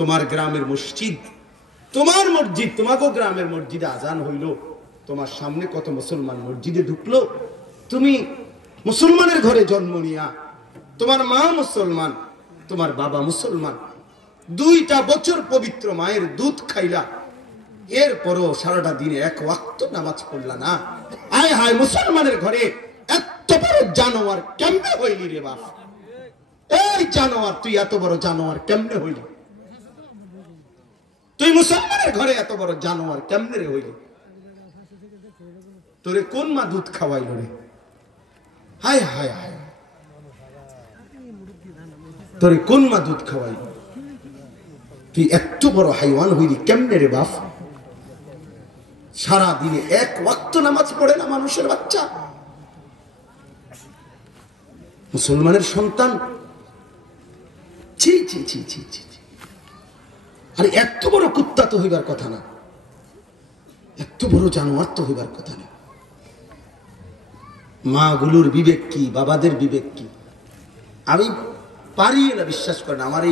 তোমার গ্রামের মসজিদ, তোমার মসজিদ, তোমাকে গ্রামের মসজিদে আজান হইল, তোমার সামনে কত মুসলমান মসজিদে ঢুকলো, তুমি মুসলমানের ঘরে জন্ম নিয়া, তোমার মা মুসলমান, তোমার বাবা মুসলমান, 2টা বছর পবিত্র মায়ের দুধ খাইলা, এরপরও সারাটা দিনে এক ওয়াক্ত নামাজ পড়লা না। আয় হায়, মুসলমানের ঘরে এত বড় জানোয়ার কেমনে হইলি রে বাপ? এই জানোয়ার, তুই এত বড় জানোয়ার কেমনে হইলি? তুই মুসলমানের ঘরে এত বড় জানোয়ার কেমনে রে হইলি? তোরে কোন মা দুধ খাওয়াইল রে? হায় হায় হায়, তোরে কোন মা দুধ খাওয়াইল? তুই এত বড় হাইওয়ান হইলি কেমনে রে বাপ? সারা দিনে এক ওয়াক্ত নামাজ পড়ে না মানুষের বাচ্চা, মুসলমানের সন্তান। ছি ছি ছি ছি ছি। আরে এত বড় কুত্তা তো হইবার কথা না, এত বড় জানোয়ার তো হইবার কথা না। মা গুলোর বিবেক কি, বাবাদের বিবেক কি? আমি পারি না, বিশ্বাস করেন, আমার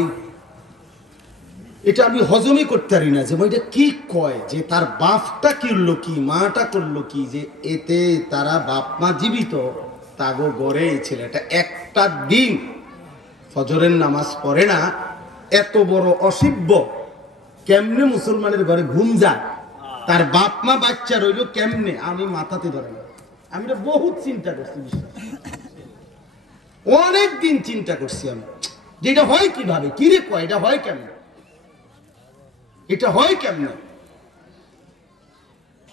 এটা আমি হজমই করতে পারি না যে এটা কি কয়, যে তার বাপটা করলো কি, মাটা করলো কি, যে এতে তারা বাপ মা জীবিত, তাগো গড়ে এই ছেলেটা একটা দিন ফজরের নামাজ পড়ে না, এত বড় অসিব্য কেমনে মুসলমানের ঘরে ঘুম যায়, তার বাপ মা বাচ্চা রইল কেমনে, আমি মাথাতে ধরে না। আমি এটা বহুত চিন্তা করছি, বিশ্বাস, অনেক দিন চিন্তা করছি আমি, যে এটা হয় কিভাবে, কি রে কয়, এটা হয় কেমনে, এটা হয় কেমনে?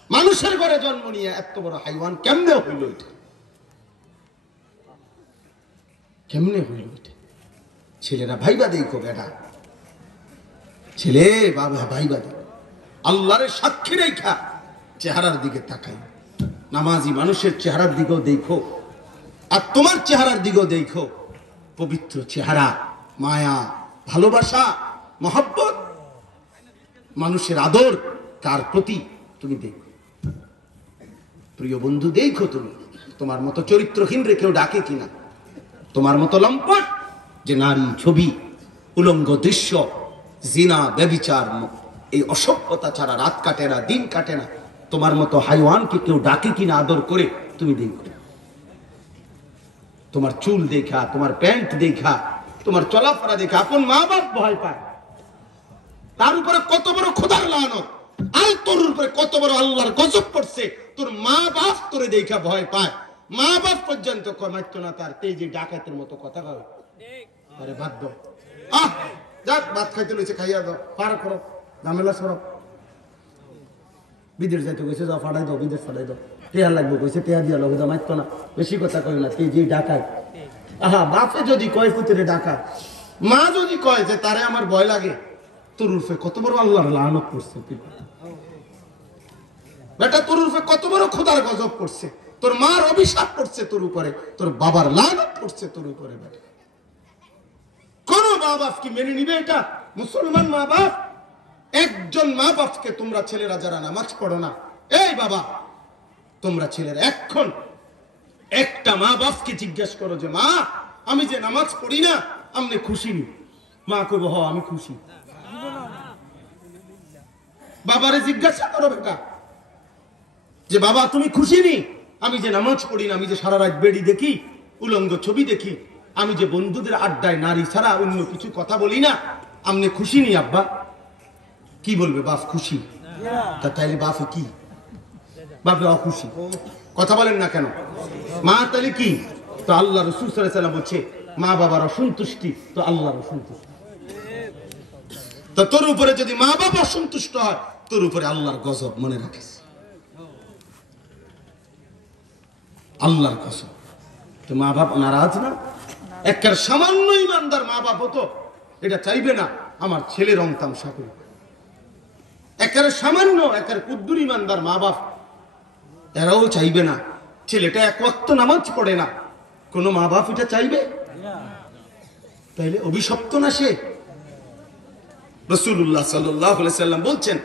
মানুষের ঘরে জন্ম নিয়ে এত বড় হাইওয়ান কেমনে হইল? এটা কেমনে হইল? এটা ছেলেরা ভাইবা দেখো, বেটা ছেলে বাবা ভাইবা দেখো, আল্লাহরের সাক্ষী রেখা চেহারার দিকে তাকাই, নামাজি মানুষের চেহারার দিকেও দেখো, আর তোমার চেহারার দিকেও দেখো, পবিত্র চেহারা, মায়া, ভালোবাসা, মহব্বত, মানুষের আদর তার প্রতি তুমি দেখো। প্রিয় বন্ধু, দেখো তুমি তোমার মতো চরিত্রহীন রে কেউ ডাকে কিনা, তোমার মতো লম্পট যে নারী ছবি, উলঙ্গ দৃশ্য, জিনা, ব্যভিচার, এই অসভ্যতা ছাড়া রাত কাটে না, দিন কাটে না, তোমার মতো হাইওয়ানকে কেউ ডাকে কিনা আদর করে, তুমি দেখো। তোমার চুল দেখা, তোমার প্যান্ট দেখা, তোমার চলাফেরা দেখা আপন মা বাপ ভয় পায়, তার উপরে কত বড় খোদার লানত, আর তোর উপরে কত বড় আল্লাহর গজব পড়ছে, তোর মা বাপ তোরে দেখা ভয় পায়, মা বাপ পর্যন্ত কমাইতো না তার তেজি ডাকাতের মতো কথা কয়। আরে ভাত দাও, আহ যাক ভাত খাইতে লইছে, খাইয়া দাও, পার করো, ঝামেলা সরব, বিদেশ যাইতে কইছে, যাও ফাটাই দাও, বিদেশ ফাটাই দাও, টেয়া লাগবে কইছে, টেয়া দিয়া লোক মাইতো না, বেশি কথা কই না, তেজি ডাকায়। আহা, বাপে যদি কয় পুত্রে ডাকায়, মা যদি কয় যে তারে আমার ভয় লাগে, তোর উর্ফে কত বড় আল্লাহর লানত পড়ছে বেটা, তোর উর্ফে কত বড় খোদার গজব পড়ছে, তোর মার অভিশাপ পড়ছে তোর উপরে, তোর বাবার লানত পড়ছে তোর উপরে। বেটা, কোন মা বাপ কি মেনে নিবে এটা? মুসলমান মা বাপ, একজন মা বাপকে তোমরা ছেলেরা যারা নামাজ পড়ো না, এই বাবা তোমরা ছেলেরা এখন একটা মা বাপকে জিজ্ঞেস করো যে মা আমি যে নামাজ পড়ি না, আপনি খুশি নি? মা কইব হ আমি খুশি। বাবারে জিজ্ঞাসা করো বেটা যে বাবা তুমি খুশি নি আমি যে নামাজ পড়ি না, আমি যে সারা রাত বেড়ি দেখি, উলঙ্গ ছবি দেখি, আমি যে বন্ধুদের আড্ডায় নারী ছাড়া অন্য কিছু কথা বলি না, আপনি খুশি নি আব্বা? কি বলবে? বাপ খুশি। তা তাইলে বাপে কি? বাপে অখুশি। কথা বলেন না কেন? মা তাহলে কি? তো আল্লাহ রাসূল সাল্লাল্লাহু আলাইহি ওয়াসাল্লাম বলছে মা বাবার অসন্তুষ্টি তো আল্লাহর অসন্তুষ্টি। তো তোর উপরে যদি মা বাবা অসন্তুষ্ট হয়, তোর উপরে আল্লাহর গজব, মনে রাখিস, আল্লাহর কসম। তো মা বাপ নারাজ না? একের সামান্য ইমানদার মা বাপ হতো এটা চাইবে না আমার ছেলে রং তামসা করে। একের সামান্য, একের কুদ্দুর ইমানদার মা বাপ এরাও চাইবে না ছেলেটা এক ওয়াক্ত নামাজ পড়ে না। কোন মা বাপ এটা চাইবে? তাইলে অভিশপ্ত না সে? রাসূলুল্লাহ সাল্লাল্লাহু আলাইহি সাল্লাম বলছেন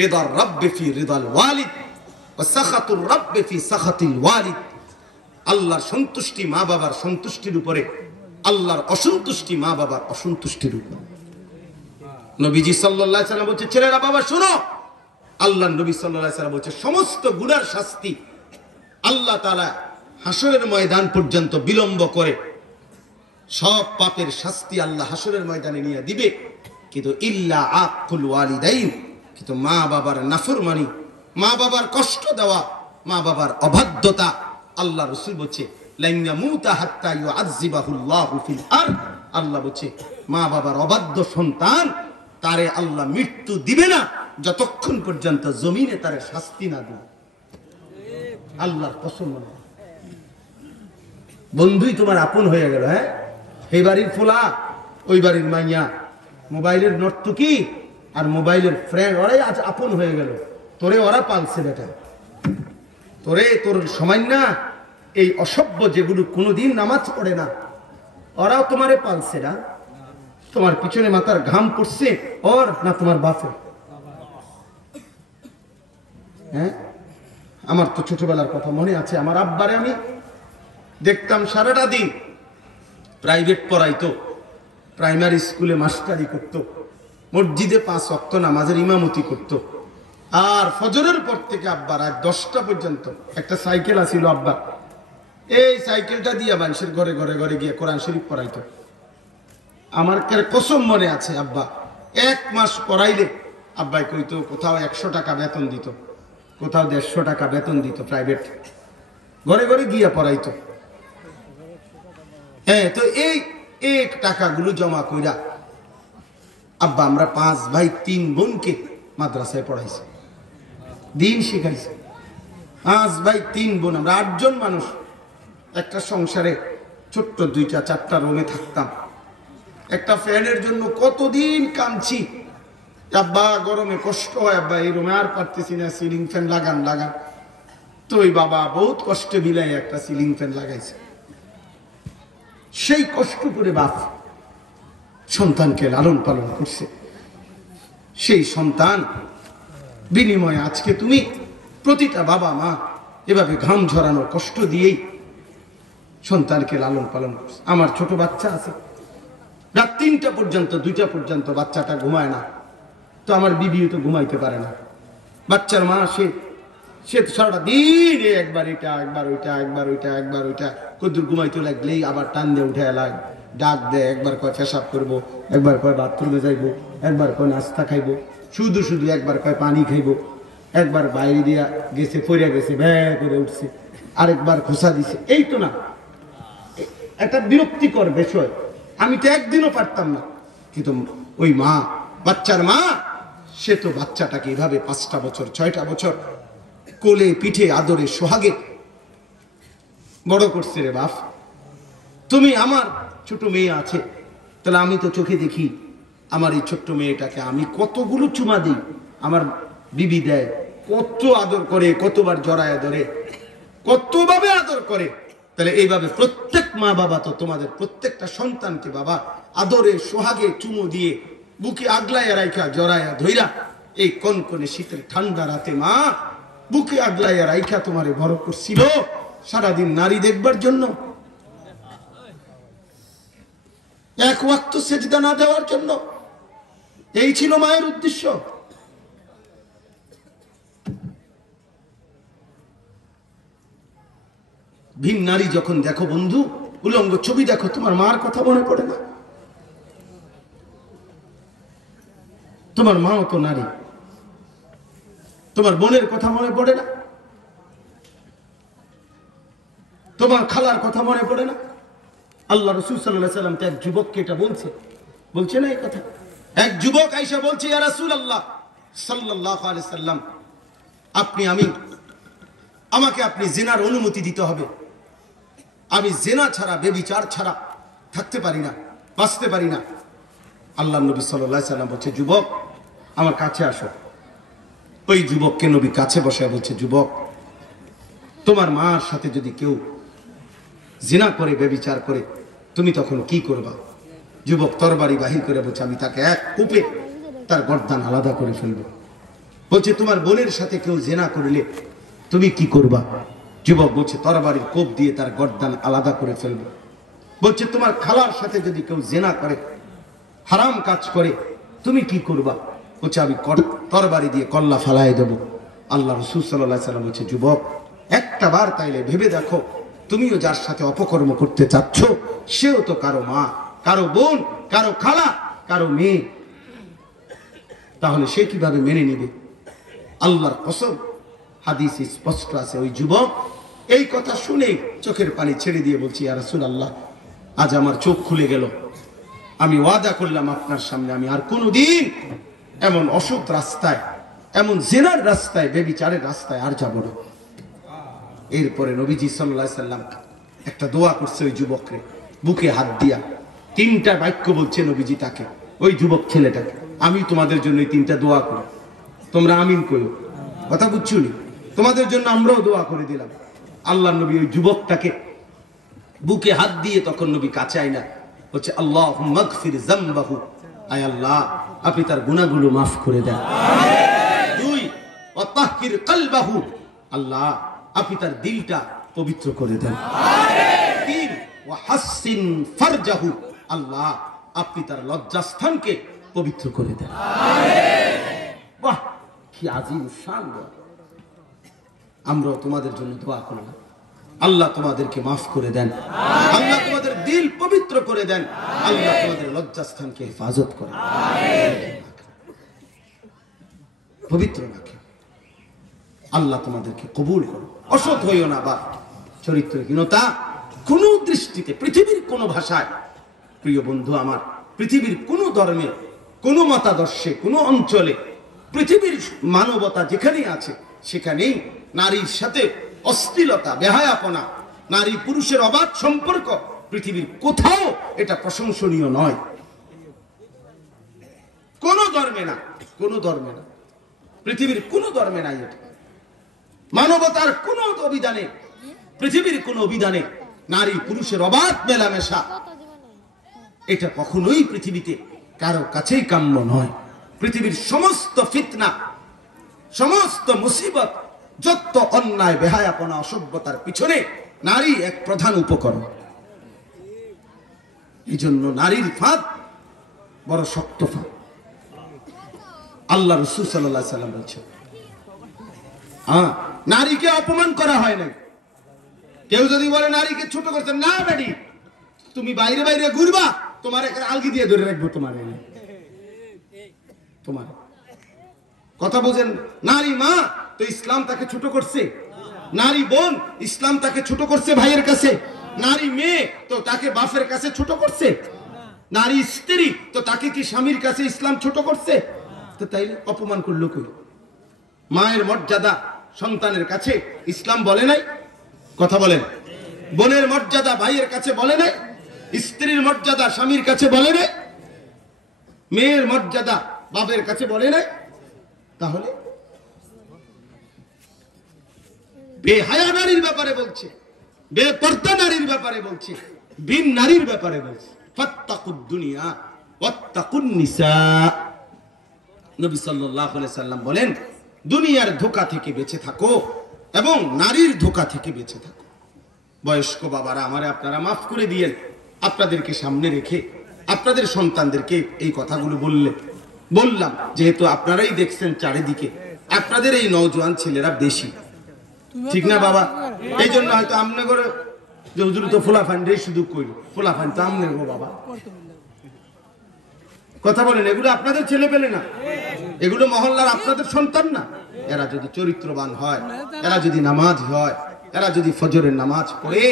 রিদার রাব্বি ফি রিদাল ওয়ালিদ ওয়া সাখাতুর রাব্বি ফি সাখাতিল ওয়ালিদ। আল্লাহর সন্তুষ্টি মা বাবার সন্তুষ্টির উপরে, আল্লাহর অসন্তুষ্টি মা বাবার অসন্তুষ্টির উপরে। নবীজি সাল্লাল্লাহু আলাইহি সাল্লাম বলছে, ছেলেরা বাবা শোনো, আল্লাহ নবী সাল্লাল্লাহু আলাইহি সাল্লাম বলছে সমস্ত গুনার শাস্তি আল্লাহ তাআলা হাসরের ময়দান পর্যন্ত বিলম্ব করে, সব পাপের শাস্তি আল্লাহ হাসরের ময়দানে নিয়ে দিবে, কিন্তু ইল্লা আকুল ওয়ালিদাইন, কিন্তু মা বাবার নাফরমানি, মা বাবার কষ্ট দেওয়া, মা বাবার অবাধ্যতা, আল্লাহ রাসূল বলছে লান ইয়ামুতা হাত্তা ইউআযযিবাহুল্লাহু ফিল আরদ, আল্লাহ বলছে মা বাবার অবাধ্য সন্তান তারে আল্লাহ মৃত্যু দিবে না যতক্ষণ পর্যন্ত জমিনে তারে শাস্তি না দেয়। আল্লাহর কসম। বন্ধুই তোমার আপন হয়ে গেল। হ্যাঁ, এই বাড়ির ফোলা, ওই বাড়ির মাইয়া, মোবাইলের নর্তকী আর মোবাইলের ফ্রেন্ড, ওরাই আজ আপন হয়ে গেল। তোরে ওরা পালছে বেটা, তোরে তোর সময় না এই অসভ্য যেগুলো কোনোদিন নামাজ পড়ে না, ওরাও তোমারে পালছে না। তোমার পিছনে মাথার ঘাম পড়ছে ওর না তোমার বাপের? হ্যাঁ, আমার তো ছোটবেলার কথা মনে আছে, আমার আব্বারে আমি দেখতাম সারাটা দিন প্রাইভেট পড়াইতো, প্রাইমারি স্কুলে মাস্টারি করতো, মসজিদে 5 ওয়াক্ত নামাজের ইমামতি করতো, আর ফজরের পর থেকে আব্বা রাত 10টা পর্যন্ত একটা সাইকেল আছিল আব্বা, এই সাইকেলটা দিয়ে মানুষের ঘরে ঘরে ঘরে গিয়ে কোরআন শরীফ পড়াইতো। আমার কসম মনে আছে, আব্বা 1 মাস পড়াইলে আব্বাই কইতো কোথাও 100 টাকা বেতন দিত, কোথাও 150 টাকা বেতন দিত, প্রাইভেট ঘরে ঘরে গিয়ে পড়াইতো। হ্যাঁ, তো এই টাকাগুলো জমা কইরা আব্বা আমরা 5 ভাই 3 বোনকে মাদ্রাসায় পড়াইছি, দিন শিখাইছি। 5 ভাই 3 বোন, আমরা 8 জন মানুষ একটা সংসারে, ছোট্ট 2টা 4টা রুমে থাকতাম। একটা ফ্যানের জন্য কতদিন কাঁদছি, আব্বা গরমে কষ্ট হয়, আব্বা এই রুমে আর পারতেছি না, সিলিং ফ্যান লাগান লাগান। তো ওই বাবা বহুত কষ্টে মিলাই একটা সিলিং ফ্যান লাগাইছে। সেই কষ্ট করে বাপ সন্তানকে লালন পালন করছে, সেই সন্তান বিনিময়ে আজকে তুমি প্রতিটা বাবা মা এভাবে ঘাম ঝরানো কষ্ট দিয়েই সন্তানকে লালন পালন করছে। আমার ছোট বাচ্চা আছে, রাত 3টা পর্যন্ত 2টা পর্যন্ত বাচ্চাটা ঘুমায় না, তো আমার বিবিও তো ঘুমাইতে পারে না। বাচ্চার মা সে সারাটা দিন একবার এটা একবার ওইটা একবার ওইটা একবার ওইটা, কদ্দুর ঘুমাইতে লাগলেই আবার টান দিয়ে উঠে লাগে, ডাক দেয়, একবার কয় পেশাব করবো, একবার কয় বাথরুমে যাইবো, একবার কয় নাস্তা খাইবো, শুধু শুধু একবার কয় পানি খাইবো, একবার বাইরে দিয়া গেছে পড়িয়া গেছে ভ্যা করে উঠছে, আরেকবার খোসা দিছে। এই তো না, একটা বিরক্তিকর বিষয়। আমি তো একদিনও পারতাম না, কিন্তু ওই মা, বাচ্চার মা, সে তো বাচ্চাটাকে এভাবে 5টা বছর 6টা বছর কোলে পিঠে আদরে সোহাগে বড় করছে। রে বাপ, তুমি, আমার ছোট মেয়ে আছে, তাহলে আমি তো চোখে দেখি আমার এই ছোট্ট মেয়েটাকে আমি কতগুলো চুমা দিই, আমার বিবি দেয়, কত আদর করে, কতবার জড়ায় ধরে, কতভাবে আদর করে। তাহলে এইভাবে প্রত্যেক মা বাবা তো তোমাদের প্রত্যেকটা সন্তানকে বাবা আদরে সোহাগে চুমু দিয়ে বুকে আগলাইয়া রাইখা জড়াইয়া ধইরা, এই কনকনে শীতের ঠান্ডা রাতে মা বুকে আগলাইয়া রাইখা তোমারে বড় করছিল সারাদিন নারী দেখবার জন্য, 1 ওয়াক্ত সেজদা না দেওয়ার জন্য। এই ছিল মায়ের উদ্দেশ্য। ভিন নারী যখন দেখো বন্ধু, উলঙ্গ ছবি দেখো, তোমার মার কথা মনে পড়ে না? তোমার মাও তো নারী, তোমার বোনের কথা মনে পড়ে না? তোমার খালার কথা মনে পড়ে না? আল্লাহ রাসূল সাল্লাল্লাহু আলাইহি ওয়াসাল্লাম এক যুবককে এটা বলছে না এই কথা? এক যুবক আয়েশা বলছে, ইয়া রাসূলুল্লাহ সাল্লাল্লাহু আলাইহি ওয়াসাল্লাম, আমাকে আপনি জিনার অনুমতি দিতে হবে, আমি জিনা ছাড়া, ব্যভিচার ছাড়া থাকতে পারি না, বাঁচতে পারি না। আল্লাহ নবী সাল্লাল্লাহু আলাইহি ওয়াসাল্লাম বলছে, যুবক আমার কাছে আসো। ওই যুবককে নবী কাছে বসায় বলছে, যুবক, তোমার মার সাথে যদি কেউ জিনা করে, ব্যভিচার করে, তুমি তখন কি করবা? যুবক তরবারি বাহির করে বলছে, আমি তাকে এক কূপে তার গর্দান আলাদা করে ফেলবো। বলছে, তোমার বোনের সাথে কেউ জিনা করলে তুমি কি করবা? যুবক বলছে, তরবারির কোপ দিয়ে তার গর্দান আলাদা করে ফেলবো। বলছে, তোমার খালার সাথে যদি কেউ জিনা করে, হারাম কাজ করে, তুমি কি করবা? বলছে আমি তরবারি দিয়ে কল্লা ফালাই দেব। আল্লাহ রাসূল সাল্লাল্লাহু আলাইহি সাল্লাম বলছে, যুবক একটা বার তাইলে ভেবে দেখো, তুমিও যার সাথে অপকর্ম করতে চাচ্ছ সেও তো কারো মা, কারো বোন, কারো খালা, কারো মেয়ে, তাহলে সে কিভাবে মেনে নিবে? আল্লাহর কসম, হাদিস স্পষ্ট আছে। ওই যুবক এই কথা শুনে চোখের পানি ছেড়ে দিয়ে বলছি, ইয়া রাসূলুল্লাহ, আজ আমার চোখ খুলে গেল। আমি ওয়াদা করলাম আপনার সামনে আমি আর কোনোদিন এমন অসৎ রাস্তায়, এমন জিনার রাস্তায়, বেবিচারের রাস্তায় আর যাব না। এরপরে নবীজি সাল্লাল্লাহু আলাইহি সাল্লাম একটা দোয়া করছে ওই যুবকরে, বুকে হাত দিয়া 3টা বাক্য বলছে নবীজি তাকে, ওই যুবক ছেলেটাকে, আমি তোমাদের জন্য এই 3টা দোয়া করি, তোমরা আমিন কইও। কথা বুঝছো নি? তোমাদের জন্য আমরাও দোয়া করে দিলাম। আল্লাহর নবী ওই যুবকটাকে বুকে হাত দিয়ে তখন নবী কাছে আইনা বলছে, আল্লাহুম্মা গফির যামবাহু, আয় আল্লাহ আপনি তার গুনাহগুলো মাফ করে দেন। 2, ওয়া তাহহির কলবাহু, আল্লাহ আপনি তার দিলটা পবিত্র করে দেন। 3, ওয়া হাসসিন ফারজাহু, আল্লাহ আপনি তার লজ্জাস্থানকে পবিত্র করে দেন। বাহ, কি আজিম শান! আমরাও তোমাদের জন্য দোয়া করলাম, আল্লাহ তোমাদেরকে মাফ করে দেন, আল্লাহ তোমাদের দিল পবিত্র করে দেন, আল্লাহ তোমাদের লজ্জাস্থানকে হেফাজত করে পবিত্র রাখে, আল্লাহ তোমাদেরকে কবুল করো। অসৎ হইও না বা চরিত্রহীনতা কোন দৃষ্টিতে, পৃথিবীর কোন ভাষায়, প্রিয় বন্ধু আমার, পৃথিবীর কোন ধর্মে, কোন মতাদর্শে, কোন অঞ্চলে, পৃথিবীর মানবতা যেখানেই আছে সেখানেই নারীর সাথে অশ্লীলতা, বেহায়াপনা, নারী পুরুষের অবাধ সম্পর্ক পৃথিবীর কোথাও এটা প্রশংসনীয় নয়। কোন ধর্মে না, কোন ধর্মে না, পৃথিবীর কোন ধর্মে নাই এটা। মানবতার কোন অভিধানে, পৃথিবীর কোন অভিধানে নারী পুরুষের অবাধ মেলামেশা এটা কখনোই পৃথিবীতে কারো কাছেই কাম্য নয়। পৃথিবীর সমস্ত ফিতনা, সমস্ত মুসিবত, যত অন্যায়, বেহায়াপনা, অসভ্যতার পিছনে নারী এক প্রধান উপকরণ। এই জন্য নারীর ফাঁদ বড় শক্ত ফাঁদ। আল্লাহ রাসূল সাল্লাল্লাহু আলাইহি সাল্লাম বলছেন, নারীকে অপমান করা হয় নাই। কেউ যদি বলে নারীকে ছোট করতে, না বেটি তুমি বাইরে বাইরে ঘুরবা, তোমার একটা আলগি দিয়ে ধরে রাখবো, তোমার কথা বোঝেন। নারী মা তো ইসলাম তাকে ছোট করছে, নারী বোন ইসলাম তাকে ছোট করছে ভাইয়ের কাছে, নারী মেয়ে তো তাকে বাপের কাছে ছোট করছে, নারী স্ত্রী তো তাকে কি স্বামীর কাছে ইসলাম ছোট করছে? তো তাইলে অপমান করলো কই? মায়ের মর্যাদা সন্তানের কাছে ইসলাম বলে নাই? কথা বলেন। বোনের মর্যাদা ভাইয়ের কাছে বলে নাই? স্ত্রীর মর্যাদা স্বামীর কাছে বলে নাই? মেয়ের মর্যাদা বাপের কাছে বলে নাই? তাহলে বেহায়া নারীর ব্যাপারে বলছে, বেপর্দা নারীর ব্যাপারে বলছে, বিন নারীর ব্যাপারে বলছে, ফাত্তাকুদ দুনিয়া ওয়াত্তাকুন নিসা। নবী সাল্লাল্লাহু আলাইহি সাল্লাম বলেন, দুনিয়ার ধোঁকা থেকে বেঁচে থাকো এবং নারীর ধোঁকা থেকে বেঁচে থাকো। বয়স্ক বাবারা আমারে আপনারা মাফ করে দিয়েন, আপনাদেরকে সামনে রেখে আপনাদের সন্তানদেরকে এই কথাগুলো বললাম, যেহেতু আপনারাই দেখছেন চারিদিকে, আপনাদের এই নওজোয়ান ছেলেরা বেশি, ঠিক না বাবা? এই জন্য হয়তো আমনে করে যে হুজুর তো ফুলাফান রে শুধু কইল, ফুলাফান তো আমনে গো বাবা। কথা বলেন, এগুলো আপনাদের ছেলে পেলে না, এগুলো মহল্লার আপনাদের সন্তান না? এরা যদি চরিত্রবান হয়, এরা যদি নামাজ হয়, এরা যদি ফজরের নামাজ পড়ে,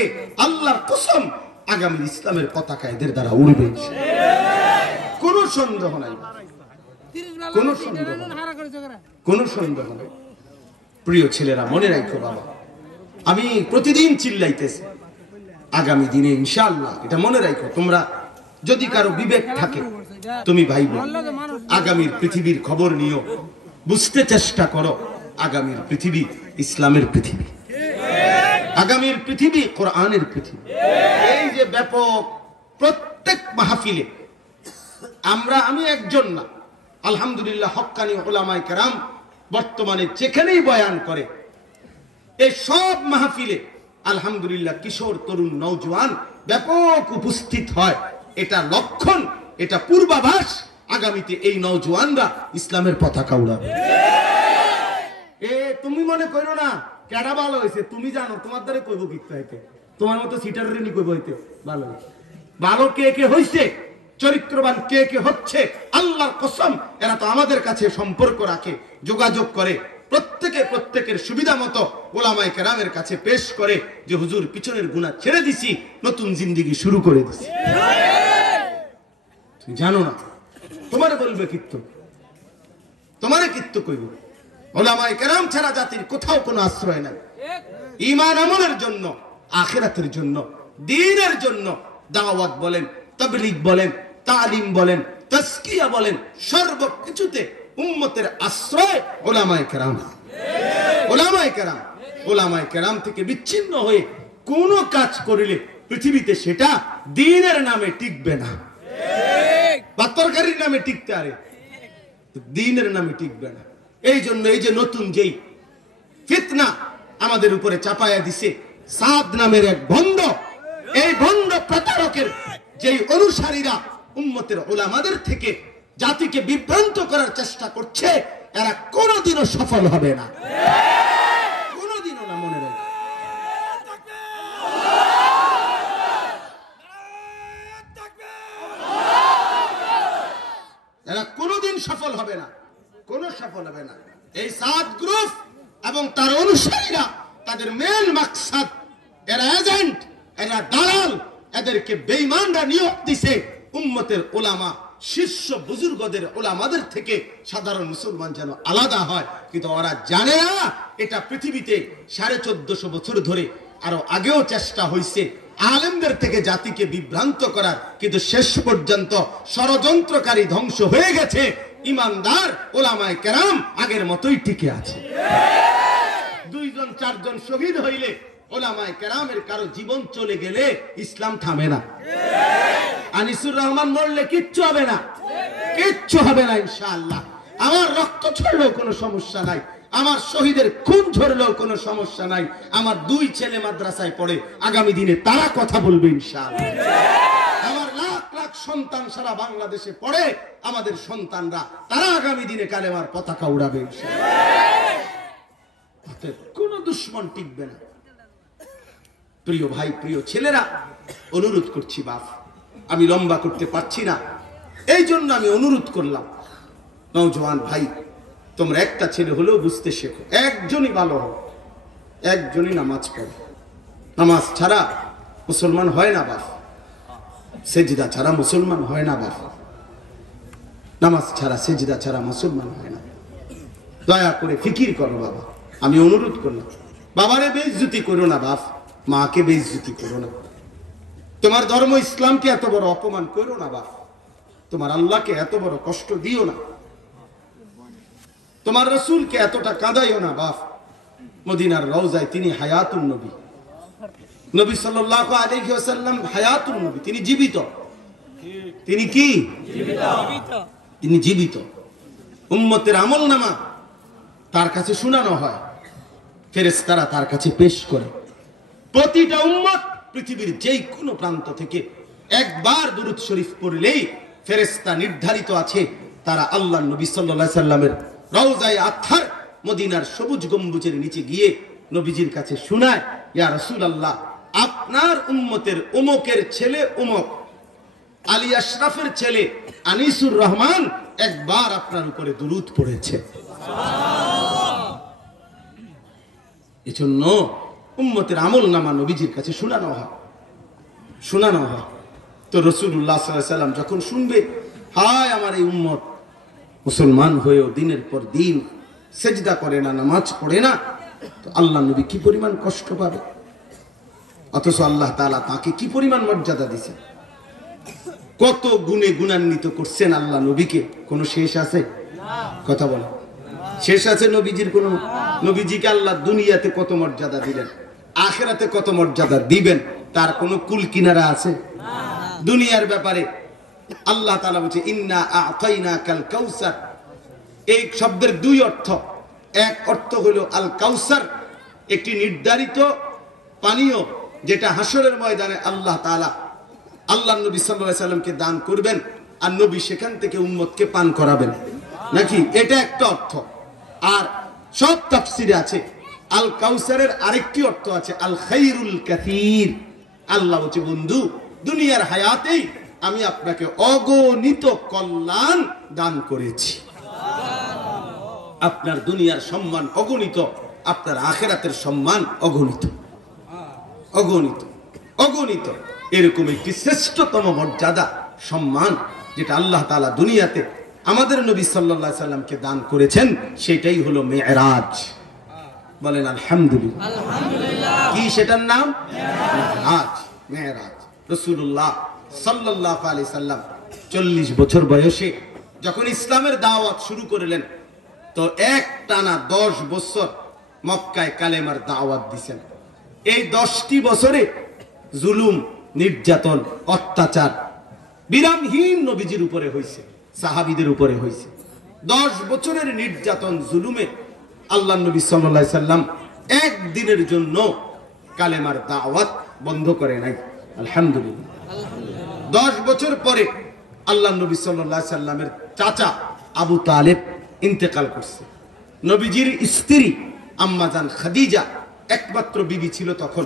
আল্লাহর কসম আগামী ইসলামের পতাকা এদের দ্বারা উড়বে, কোনো সন্দেহ নাই, কোনো সন্দেহ নাই। প্রিয় ছেলেরা মনে রাখো বাবা, আমি প্রতিদিন চিল্লাইতেছি, আগামী দিনে ইনশাআল্লাহ এটা মনে রাখো, তোমরা যদি কারো বিবেক থাকে, তুমি ভাই বোন আগামীর পৃথিবীর খবর নিও, বুঝতে চেষ্টা করো আগামীর পৃথিবী ইসলামের পৃথিবী, আগামীর পৃথিবী কোরআনের পৃথিবী। এই যে ব্যাপক প্রত্যেক মাহফিলে আমি একজন না, আলহামদুলিল্লাহ হক্কানি উলামায়ে কেরাম বর্তমানে যেখানেই বয়ান করে, এই সব মাহফিলে আলহামদুলিল্লাহ কিশোর তরুণ নওজোয়ান ব্যাপক উপস্থিত হয়। এটা লক্ষণ, এটা পূর্বাভাস আগামীতে এই নওজোয়ানরা ইসলামের পতাকা উড়াবে। তুমি মনে করো না কেডা ভালো হয়েছে, তুমি জানো তোমার দ্বারা কইব কিতে হইতে, তোমার মতো সিটারের নি কইব হইতে ভালো ভালো কে কে হইছে, চরিত্রবান কে কে হচ্ছে, আল্লাহর কসম এরা তো আমাদের কাছে সম্পর্ক রাখে, যোগাযোগ করে, প্রত্যেকের সুবিধা মতো ওলামায়ে কেরামের কাছে পেশ করে যে হুজুর পিছনের গুনাহ ছেড়ে দিছি, নতুন জিন্দেগি শুরু করে দিছি। তুমি জানো না তোমারে বলবে কিত্তু, তোমারে কিত্তু কইব। ওলামায়ে কেরাম ছাড়া জাতির কোথাও কোনো আশ্রয় নাই। ঈমান আমলের জন্য, আখিরাতের জন্য, দ্বীনের জন্য দাওয়াত বলেন, তাবলীগ বলেন, তালিম বলেন, তাজকিয়া বলেন, সর্বকিছুতে উম্মতের আশ্রয় ওলামায়ে কেরাম। ওলামায়ে কেরাম, ওলামায়ে কেরাম থেকে বিচ্ছিন্ন হয়ে কোন কাজ করিলে পৃথিবীতে সেটা দ্বীনের নামে টিকবে না। বা তরকারির নামে টিকতে পারে, দ্বীনের নামে টিকবে না। এই জন্য এই যে নতুন যেই ফিতনা আমাদের উপরে চাপায়া দিছে, সাদ নামের এক ভণ্ড, এই ভণ্ড প্রতারকের যেই অনুসারীরা উম্মতের উলামাদের থেকে জাতিকে বিভ্রান্ত করার চেষ্টা করছে, এরা কোনোদিনও সফল হবে না, কোনোদিনও না। মনে রাখবে, এরা কোনোদিন সফল হবে না, কোনো সফল হবে না। এই সাত গ্রুপ এবং তার অনুসারীরা তাদের মেন মাকসাদ, এরা এজেন্ট, এরা দালাল, এদেরকে বেঈমানরা নিয়োগ দিছে উম্মতের উলামা, শীর্ষ বুজুর্গদের উলামাদের থেকে সাধারণ মুসলমান যেন আলাদা হয়। কিন্তু ওরা জানে না এটা পৃথিবীতে 1450 বছর ধরে, আরো আগেও চেষ্টা হয়েছে আলেমদের থেকে জাতিকে বিভ্রান্ত করার, কিন্তু শেষ পর্যন্ত ষড়যন্ত্রকারী ধ্বংস হয়ে গেছে। ইমানদার ওলামায়ে কেরাম আগের মতোই টিকে আছে। 2-4 শহীদ হইলে ওলামায়ে কেরামের কারো জীবন চলে গেলে ইসলাম থামে না। আনিসুর রহমান মরলে কিচ্ছু হবে না, কিচ্ছু হবে না ইনশাআল্লাহ। আমার রক্ত ঝরলেও কোনো সমস্যা নাই, আমার শহীদের খুন ঝরলেও কোনো সমস্যা নাই। আমার 2 ছেলে মাদ্রাসায় পড়ে, আগামী দিনে তারা কথা বলবে ইনশাআল্লাহ। আমার লাখ লাখ সন্তান সারা বাংলাদেশে পড়ে, আমাদের সন্তানরা তারা আগামী দিনে কালেমার পতাকা উড়াবে ইনশাআল্লাহ। কোনো দুশ্মন টিকবে না। প্রিয় ভাই, প্রিয় ছেলেরা, অনুরোধ করছি বাপ, আমি লম্বা করতে পারছি না, এই জন্য আমি অনুরোধ করলাম, নওজোয়ান ভাই তোমরা একটা ছেলে হলেও বুঝতে শেখো, একজনই ভালো হোক, একজনই নামাজ পড়ো। নামাজ ছাড়া মুসলমান হয় না বাপ, সেজদা ছাড়া মুসলমান হয় না বাপ, নামাজ ছাড়া সেজদা ছাড়া মুসলমান হয় না। দয়া করে ফিকির করো বাবা, আমি অনুরোধ করলাম। বাবারে বেইজ্জতি করো না বাপ, মাকে বেইজ্জতি করো না, তোমার ধর্ম ইসলামকে এত বড় অপমান করো না বাপ, তোমার আল্লাহকে এত বড় কষ্ট দিও না, তোমার রাসূলকে এতটা কাঁদাইও না বাপ। মদিনার রওজায় তিনি হায়াতুন নবী, নবী সাল্লাল্লাহু আলাইহি ওয়াসাল্লাম হায়াতুন নবী, তিনি জীবিত। তিনি কি জীবিত? তিনি জীবিত। উম্মতের আমলনামা তার কাছে শোনানো হয়, ফেরেশতারা তার কাছে পেশ করে। প্রতিটা উম্মত পৃথিবীর যেই কোনো প্রান্ত থেকে একবার দুরূদ শরীফ পড়লেই ফেরেশতা নির্ধারিত আছে, তারা আল্লাহর নবী সাল্লাল্লাহু আলাইহি সাল্লামের রওজায়ে আতহার মদিনার সবুজ গম্বুজের নিচে গিয়ে নবীজির কাছে শোনায়, ইয়া রাসূলুল্লাহ, আপনার উম্মতের অমুকের ছেলে অমুক, আলী আশরাফের ছেলে আনিসুর রহমান একবার আপনার উপরে দুরূদ পড়েছে। এজন্য উম্মতের আমলনামা নবীজির কাছে শোনানো হয়। তো রাসূলুল্লাহ সাল্লাল্লাহু আলাইহি সাল্লাম যখন শুনবে, হায় আমার এই উম্মত মুসলমান হয়েও দিনের পর দিন সেজদা করে না, নামাজ পড়ে না, তো আল্লাহ নবী কি পরিমাণ কষ্ট পাবে। অথচ আল্লাহ তাআলা তাকে কি পরিমাণ মর্যাদা দিয়েছেন, কত গুণে গুণান্বিত করছেন আল্লাহ নবীকে, কোনো শেষ আছে? কথা বলো, শেষ আছে নবীজির? কোনো নবীজিকে আল্লাহ দুনিয়াতে কত মর্যাদা দিলেন, আখিরাতে কত মর্যাদা দিবেন, তার কোনো কুল কিনারা আছে? দুনিয়ার ব্যাপারে আল্লাহ তাআলা বলছে, ইন্না আ'তাইনাকাল কাউসার। এই শব্দের 2 অর্থ। এক অর্থ হলো আল কাউসার, একটি নির্ধারিত পানীয় যেটা হাসরের ময়দানে আল্লাহ তাআলা আল্লাহর নবী সাল্লাল্লাহু আলাইহি সাল্লামকে দান করবেন। আর নবী সেখান থেকে উম্মতকে পান করাবেন নাকি, এটা একটা অর্থ। আর সব তাফসিরে আছে আল কাউসারের আরেকটি অর্থ আছে আল খাইরুল কাসীর। আল্লাহ বলছে বন্ধু দুনিয়ার হায়াতেই আমি আপনাকে অগণিত কল্যাণ দান করেছি। আপনার দুনিয়ার সম্মান অগণিত, আপনার আখিরাতের সম্মান অগণিত, অগণিত, অগণিত। এরকম একটি শ্রেষ্ঠতম মর্যাদা সম্মান যেটা আল্লাহ তাআলা দুনিয়াতে আমাদের নবী সাল্লাল্লাহু আলাইহি সাল্লামকে দান করেছেন, সেটাই হলো মেরাজ। বলেন আলহামদুলিল্লাহ। আলহামদুলিল্লাহ। কি সেটার নাম? মেরাজ। মেরাজ। রাসূলুল্লাহ সাল্লাল্লাহু আলাইহি সাল্লাম 40 বছর বয়সে যখন ইসলামের দাওয়াত শুরু করলেন, তো একটানা 10 বছর মক্কায় কালেমার দাওয়াত দিয়েছেন। এই 10টি বছরে জুলুম, নির্যাতন, অত্যাচার বিরামহীন নবীজির উপরে হয়েছে, সাহাবীদের উপরে হয়েছে। 10 বছরের নির্যাতন জুলুমে আল্লাহ নবী সাল্লাল্লাহু আলাইহি সাল্লাম একদিনের জন্য কালেমার দাওয়াত বন্ধ করে নাই। আলহামদুলিল্লাহ। 10 বছর পরে আল্লাহ নবী সাল্লাল্লাহু আলাইহি সাল্লামের চাচা আবু তালেব ইন্তেকাল করছে। নবীজির স্ত্রী আম্মা জান খাদিজা একমাত্র বিবি ছিল তখন,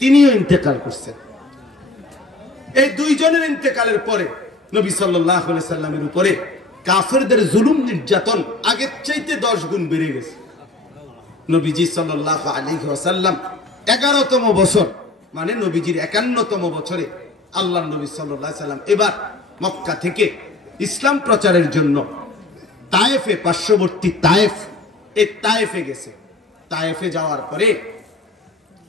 তিনিও ইন্তেকাল করছেন। এই দুইজনের ইন্তেকালের পরে নবী সাল্লাল্লাহু আলাইহি সাল্লামের উপরে কাফেরদের জুলুম নির্যাতন আগের চাইতে 10 গুণ বেড়ে গেছে। নবীজি সাল্লাল্লাহু আলাইহি ওয়াসাল্লাম 11তম বছর, মানে নবীজির 51তম বছরে আল্লাহ নবী সাল্লাল্লাহু আলাইহি সাল্লাম এবার মক্কা থেকে ইসলাম প্রচারের জন্য তায়েফে, পার্শ্ববর্তী তায়েফ, এই তায়েফে গেছে। তায়েফে যাওয়ার পরে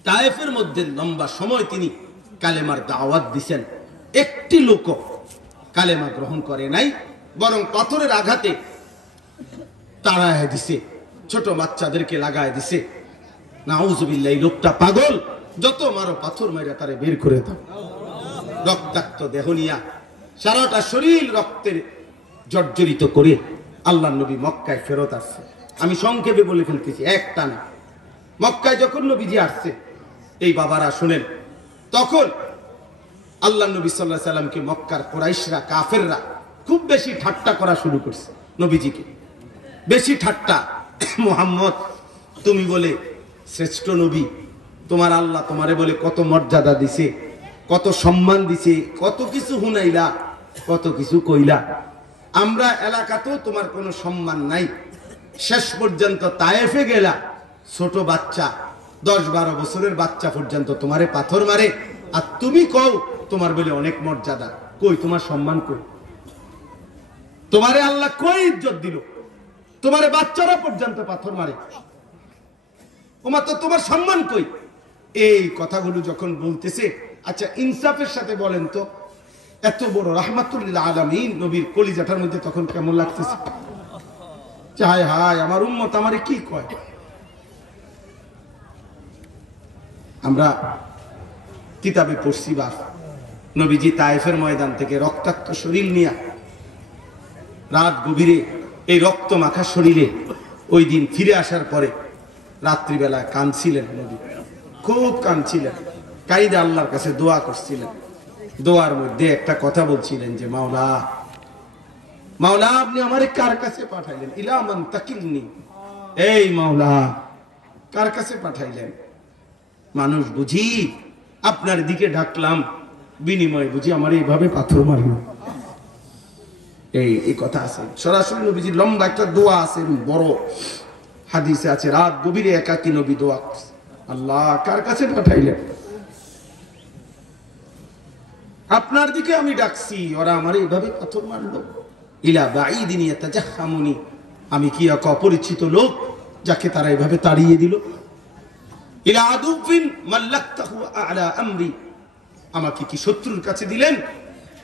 তায়েফের মধ্যে লম্বা সময় তিনি কালেমার দাওয়াত দিয়েছেন। একটি লোক কালেমা গ্রহণ করে নাই, বরং পাথরের আঘাতে তাড়ায় দিছে, ছোট বাচ্চাদেরকে লাগায় দিছে। নাউজুবিল্লাহ, এই লোকটা পাগল, যত মারো পাথর মাইরা তারে বের করে দাও। রক্তাক্ত দেহ নিয়া সারাটা শরীর রক্তের জর্জরিত করে আল্লাহ নবী মক্কায় ফেরত আসছে। আমি সংক্ষেপে বলে ফেলতেছি, একটা না। মক্কায় যখন নবীজি আসছে, এই বাবারা শুনেন, তখন আল্লাহ নবী সাল্লাল্লাহু আলাইহি সাল্লামকে মক্কার কুরাইশরা, কাফেররা খুব বেশি ঠাট্টা করা শুরু করছে। নবীজিকে বেশি ঠাট্টা। মুহাম্মদ, তুমি বলে শ্রেষ্ঠ নবী, তোমার আল্লাহ তোমারে বলে কত মর্যাদা দিছে, কত সম্মান দিছে, কত কিছু হুনাইলা, কত কিছু কইলা, আমরা এলাকাতেও তোমার কোনো সম্মান নাই। শেষ পর্যন্ত তায়েফে গেলা, ছোট বাচ্চা, 10-12 বছরের বাচ্চা পর্যন্ত তোমারে পাথর মারে, আর তুমি কও তোমার বলে অনেক মর্যাদা। কই তোমার সম্মান? কই তোমারে আল্লাহ কই ইজ্জত দিল? তোমারে বাচ্চারা পর্যন্ত পাথর মারে, ওমা তো তোমার সম্মান কই? এই কথাগুলো যখন বলতেছে, আচ্ছা ইনসাফের সাথে বলেন তো, এত বড় রাহমাতুল আলামিন নবীর কলিজাটার মধ্যে তখন কেমন লাগতেছে? হায় হায়, আমার উম্মত আমারে কি কয়? আমরা কিতাবে পড়ছি বা নবীজি তায়েফের ময়দান থেকে রক্তাক্ত শরীর নিয়ে রাত গভীরে এই রক্ত মাখা শরীরে ওই দিন ফিরে আসার পরে রাত্রিবেলা কাঁদছিলেন নবী, খুব কাঁদছিলেন, কাইদা আল্লাহর কাছে দোয়া করছিলেন। দোয়ার মধ্যে একটা কথা বলছিলেন যে মাওলা, মাওলা আপনি আমারে কার কাছে পাঠাইলেন? ইলা মান তাকিলনি, এই মাওলা কার কাছে পাঠাইলেন? মানুষ বুঝি আপনার দিকে ডাকলাম, বিনিময় বুঝি আমার এইভাবে পাথর মারল? এই কথা আছে সরাসরি নবীজির লম্বা একটা দোয়া আছে, বড় হাদিসে আছে, রাত গভীরে একাকী নবী দোয়া করছে, আল্লাহ কার কাছে পাঠাইলেন? আপনার দিকে আমি ডাকছি, ওরা আমার এইভাবে পাথর মারলো। ইলা বাঈদিন ইয়াতাজাহামুনি, আমি কি এক অপরিচিত লোক যাকে তারা এইভাবে তাড়িয়ে দিল? ইলা আদুফিন মাল্লাকতাহু আলা আমরি, আমাকে কি শত্রুর কাছে দিলেন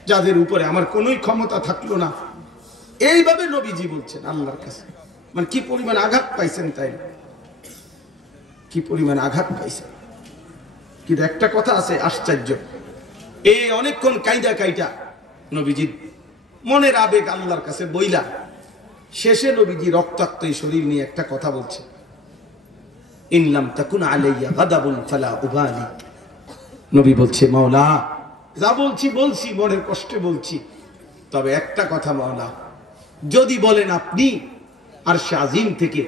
যাদের উপরে আমার কোনোই ক্ষমতা থাকলো না? এইভাবে নবীজি বলছেন আল্লাহর কাছে। মানে কি পরিমাণ আঘাত পাইছেন, তাই কি পরিমাণ আঘাত পাইছেন। কিন্তু একটা কথা আছে আশ্চর্য, এই অনেকক্ষণ কাইদা কাইটা নবীজি মনের আবেগ আল্লাহর কাছে বইলা, শেষে নবীজি রক্তাক্ত এই শরীর নিয়ে একটা কথা বলছে, ইনলাম তাকুন আলাইয়া গাদাবুন ফালা উবালি। নবী বলছে মাওলা যা বলছি বলছি, মনের কষ্টে বলছি, তবে একটা কথা মাওলা, যদি বলেন আপনি আরশে আজিম থেকে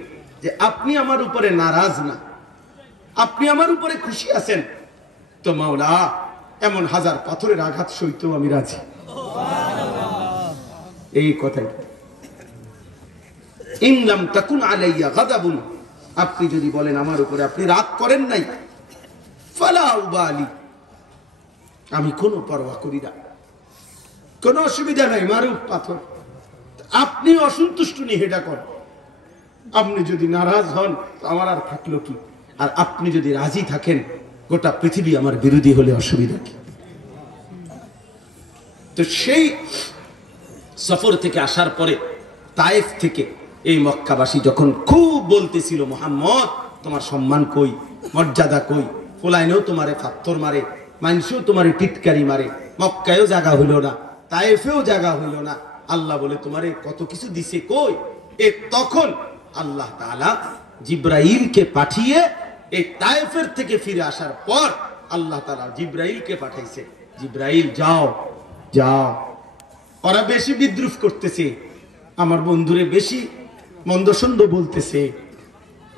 যে আপনি আমার উপরে নারাজ না, আপনি আমার উপরে খুশি আছেন, তো মাওলা এমন হাজার পাথরের আঘাত সইতেও আমি রাজি। এই কথাই, ইন লাম তাকুন আলাইয়া গাদাবুন, আপনি যদি বলেন আমার উপরে আপনি রাগ করেন নাই, ফালা উবালি, আমি কোনো পরোয়া করি না, কোনো অসুবিধা নাই, মারুক পাথর, আপনি অসন্তুষ্ট নিয়ে হেডা করেন। আপনি যদি নারাজ হন তো আমার আর থাকলো কি, আর আপনি যদি রাজি থাকেন গোটা পৃথিবী আমার বিরোধী হলে অসুবিধা কি। তো সেই সফর থেকে আসার পরে তায়েফ থেকে এই মক্কাবাসী যখন খুব বলতেছিল, মুহাম্মদ তোমার সম্মান কই, মর্যাদা কই, ফুলাইনেও তোমারে পাথর মারে, মানুষও তোমারে টিটকারি মারে, মক্কায়ও জায়গা হইল না, তায়েফেও জায়গা হইল না, আল্লাহ বলে তোমারে কত কিছু দিছে কই। তখন আল্লাহ তাআলা জিব্রাইলকে পাঠিয়ে এই তায়েফের থেকে ফিরে আসার পর আল্লাহ তাআলা জিব্রাইলকে পাঠাইছে, জিব্রাইল যাও যাও, ওরা বেশি বিদ্রুপ করতেছে, আমার বন্ধুরে বেশি মন্দসন্দ বলতেছে,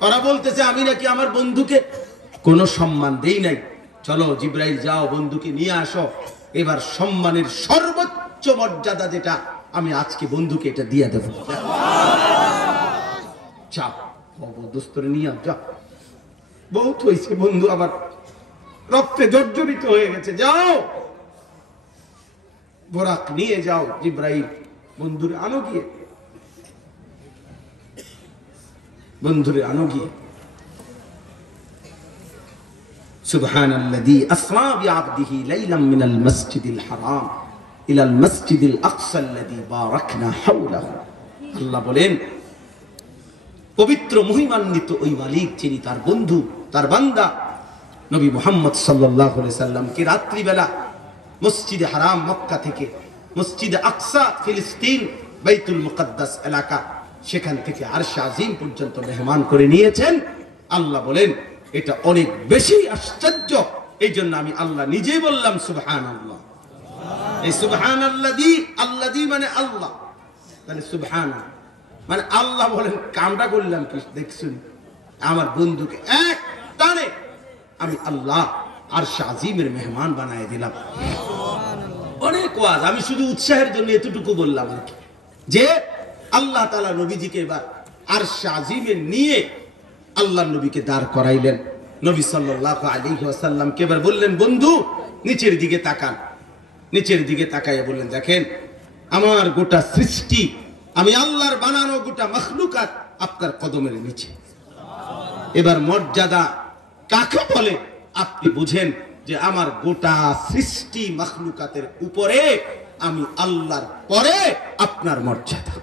ওরা বলতেছে আমি নাকি আমার বন্ধুকে কোনো সম্মান দেই নাই, চলো জিব্রাইল যাও বন্ধুকে নিয়ে আসো, এবার সম্মানের সর্বোচ্চ মর্যাদা যেটা আমি আজকে বন্ধুকে এটা দিয়ে দেব, যাও দোস্তরে নিয়ে যাও। বহুত হয়েছে, বন্ধু আবার রক্তে জর্জরিত হয়ে গেছে, যাও বোরাক নিয়ে যাও, জিব্রাইল বন্ধুরে আনো গিয়ে, বন্ধুরে আনো গিয়ে। সুবহানাল্লাযী আসরা বিআবদিহি লাইলাম মিনাল মাসজিদিল হারাম ইলাল মাসজিদিল আকসা আল্লাযী বারাকনা হাওলাহু। আল্লাহ বলেন পবিত্র মহিমান্বিত ওই মালিক যিনি তার বন্ধু, তার বান্দা নবী মুহাম্মদ সাল্লাল্লাহু আলাইহি সাল্লামকে রাত্রিবেলা মসজিদে হারাম মক্কা থেকে মসজিদে আকসা ফিলিস্তিন বাইতুল মুকদ্দাস এলাকা, সেখান থেকে আরশে আজিম পর্যন্ত মেহমান করে নিয়েছেন। আল্লাহ বলেন এটা অনেক বেশি আশ্চর্য, এই জন্য আমি আল্লাহ নিজেই বললাম সুবহানাল্লাহ। এই সুবহানাল্লাযী, আল্লাযী মানে আল্লাহ, মানে সুবহান মানে আল্লাহ বলেন কামটা করলাম কি দেখছুন, আমার বন্ধুকে এক টানে আমি আল্লাহ আরশে আজিমের মেহমান বানায় দিলাম। অনেক ওয়াজ, আমি শুধু উৎসাহের জন্য এতটুকু বললাম আর কি, যে আল্লাহ তাআলা নবীজিকে এবার আরশে আজিমে নিয়ে আল্লাহর নবীকে দাঁড় করাইলেন। নবী সাল্লাল্লাহু আলাইহি ওয়াসাল্লামকে এবার বললেন বন্ধু নিচের দিকে তাকান, নিচের দিকে তাকাইয়া বললেন দেখেন আমার গোটা সৃষ্টি, আমি আল্লাহর বানানো গোটা মাখলুকাত আপনার কদমের নিচে। এবার মর্যাদা কাকে বলে আপনি বুঝেন, যে আমার গোটা সৃষ্টি মাখলুকাতের উপরে আমি আল্লাহর পরে আপনার মর্যাদা,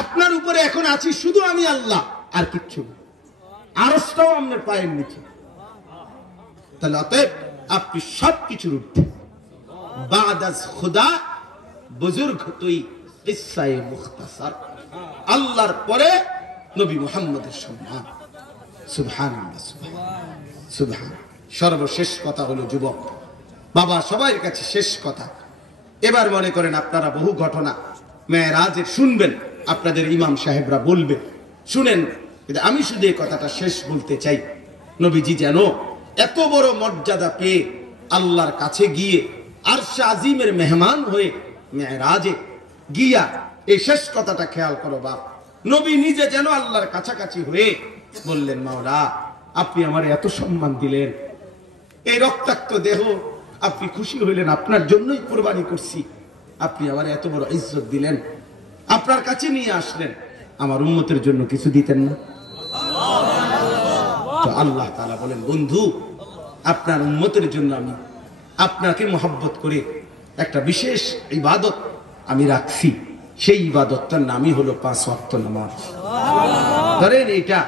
আপনার উপরে এখন আছি শুধু আমি আল্লাহ, আর কিচ্ছু না, আরশটাও আপনার পায়ের নিচে। তাহলে অতএব আপনি সবকিছুর ঊর্ধ্বে। বাদাস খুদা বুজুর্গ তুই কিসসায়ে মুখতাসার, আল্লাহর পরে নবী মুহাম্মদের সম্মান। সুবহানাল্লাহ, সুবহান। সর্বশেষ কথা হলো যুবক বাবা, সবার কাছে শেষ কথা। এবার মনে করেন আপনারা বহু ঘটনা মেরাজের শুনবেন, আপনাদের ইমাম সাহেবরা বলবেন, শুনেন, কিন্তু আমি শুধু এই কথাটা শেষ বলতে চাই, নবীজি যেন এত বড় মর্যাদা পেয়ে আল্লাহর কাছে গিয়ে আরশে আজিমের মেহমান হয়ে মেরাজে গিয়া, এই শেষ কথাটা খেয়াল করো বাপ, নবী নিজে যেন আল্লাহর কাছাকাছি হয়ে বললেন মাওলা আপনি আমার এত সম্মান দিলেন, এই রক্তাক্ত দেহ আপনি খুশি হইলেন, আপনার জন্যই কোরবানি করছি, আপনি আমার এত বড় ইজ্জত দিলেন, আপনার কাছে নিয়ে আসলেন, আমার উম্মতের জন্য কিছু দিতেন না? তো আল্লাহ তাআলা বলেন বন্ধু আপনার উম্মতের জন্য আমি আপনাকে মহব্বত করে একটা বিশেষ ইবাদত আমি রাখছি, সেই ইবাদতটার নামই হলো 5 ওয়াক্ত নামাজ। ধরেন এটা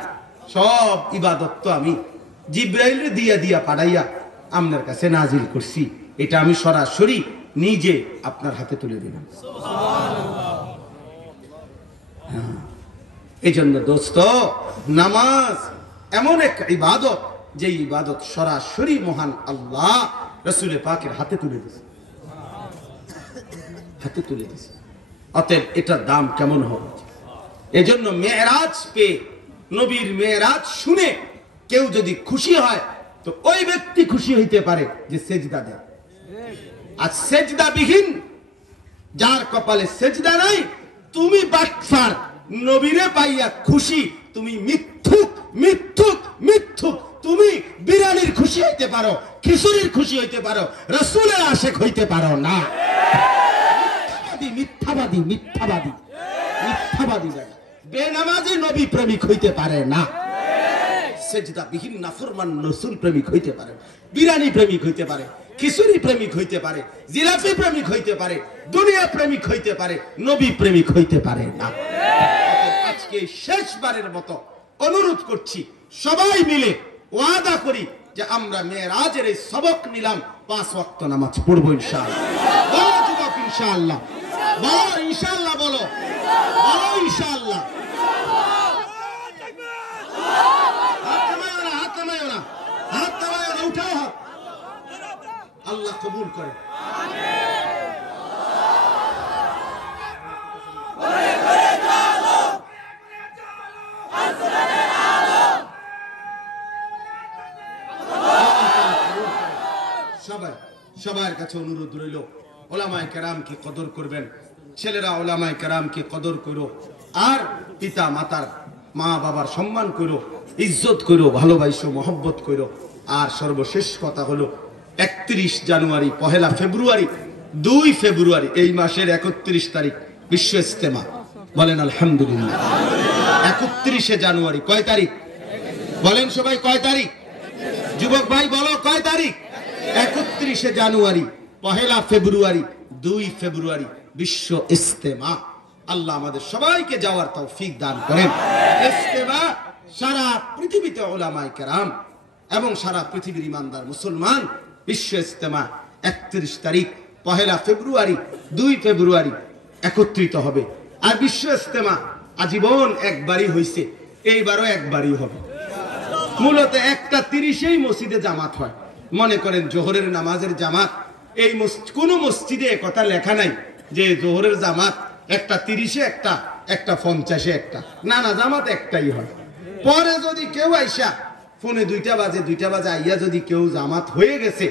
সব ইবাদত তো আমি জিব্রাইল দিয়া দিয়া পাঠাইয়া আপনার কাছে নাজিল করছি, এটা আমি সরাসরি নিজে আপনার হাতে তুলে দিলাম। এই জন্য দোস্ত নামাজ এমন এক ইবাদত, যে ইবাদত সরাসরি মহান আল্লাহ রাসূল পাকের হাতে তুলে দিয়েছে। হাতে তুলে দিয়েছে। অতএব এটার দাম কেমন হবে? এজন্য মেরাজ পেয়ে, নবীর মেরাজ শুনে কেউ যদি খুশি হয় তো ওই ব্যক্তি খুশি হইতে পারে যে সেজদা দেয়। আর সেজদা বিহীন, যার কপালে সেজদা নাই, তুমি বাটফার, নবীরে পাইয়া খুশি, তুমি মিথ্যুক মিথ্যুক মিথ্যুক। তুমি বিরানির খুশি হইতে পারো, খিচুড়ির খুশি হইতে পারো, রাসূলের আশিক হইতে পারো না। মিথ্যাবাদী মিথ্যাবাদী মিথ্যাবাদী বেনামাজি নবী প্রেমিক হইতে পারে না। সেজদা বিহীন নাফরমান রাসূল প্রেমিক হইতে পারে, বিরানি প্রেমিক হইতে পারে, খিচুড়ি প্রেমিক হইতে পারে, জিলাপি প্রেমিক হইতে পারে, দুনিয়া প্রেমিক হইতে পারে, নবী প্রেমিক হইতে পারে না। আজকে শেষবারের মতো অনুরোধ করছি, সবাই মিলে ওয়াদা করি যে আমরা মেরাজের এই সবক নিলাম, 5 ওয়াক্ত নামাজ পড়বো ইনশাআল্লাহ। বলো যুবক ইনশাআল্লাহ, বলো ইনশাআল্লাহ, বলো বলো ইনশাআল্লাহ। উঠাও হাত, আল্লাহ কবুল করে। সবার কাছে অনুরোধ রইল, ওলামায়ে কেরামকে কদর করবেন, ছেলেরা ওলামায়ে কেরামকে কদর করো, আর পিতা মাতার মা বাবার সম্মান করো, ইজ্জত করো, ভালোবাসো, মহব্বত করো। আর সর্বশেষ কথা হলো 31 জানুয়ারি, 1 ফেব্রুয়ারি, 2 ফেব্রুয়ারি, এই মাসের 31 তারিখ বিশ্ব ইজতেমা। বলেন আলহামদুলিল্লাহ। 31 জানুয়ারি কয় তারিখ? বলেন সবাই কয় তারিখ? যুবক ভাই বলো কয় তারিখ? 31 জানুয়ারি, 1 ফেব্রুয়ারি, 2 ফেব্রুয়ারি বিশ্ব ইজতেমা। আল্লাহ আমাদের সবাইকে যাওয়ার তৌফিক দান করেন। ইজতেমা সারা পৃথিবীতে ওলামায়ে কেরাম এবং সারা পৃথিবীর ইমানদার মুসলমান বিশ্ব ইজতেমা 31 তারিখ, 1 ফেব্রুয়ারি, 2 ফেব্রুয়ারি একত্রিত হবে। আর বিশ্ব ইজতেমা আজীবন একবারই হয়েছে, এইবারও একবারই হবে। মূলত 1:30 মসজিদে জামাত হয়। মনে করেন জোহরের নামাজের জামাত, এই কোন মসজিদে কথা লেখা নাই যে জোহরের জামাত 1:30 একটা, 1:50 একটা, না না, জামাত একটাই হয়। পরে যদি কেউ আইসা ফোনে 2টা বাজে আইয়া যদি কেউ জামাত হয়ে গেছে,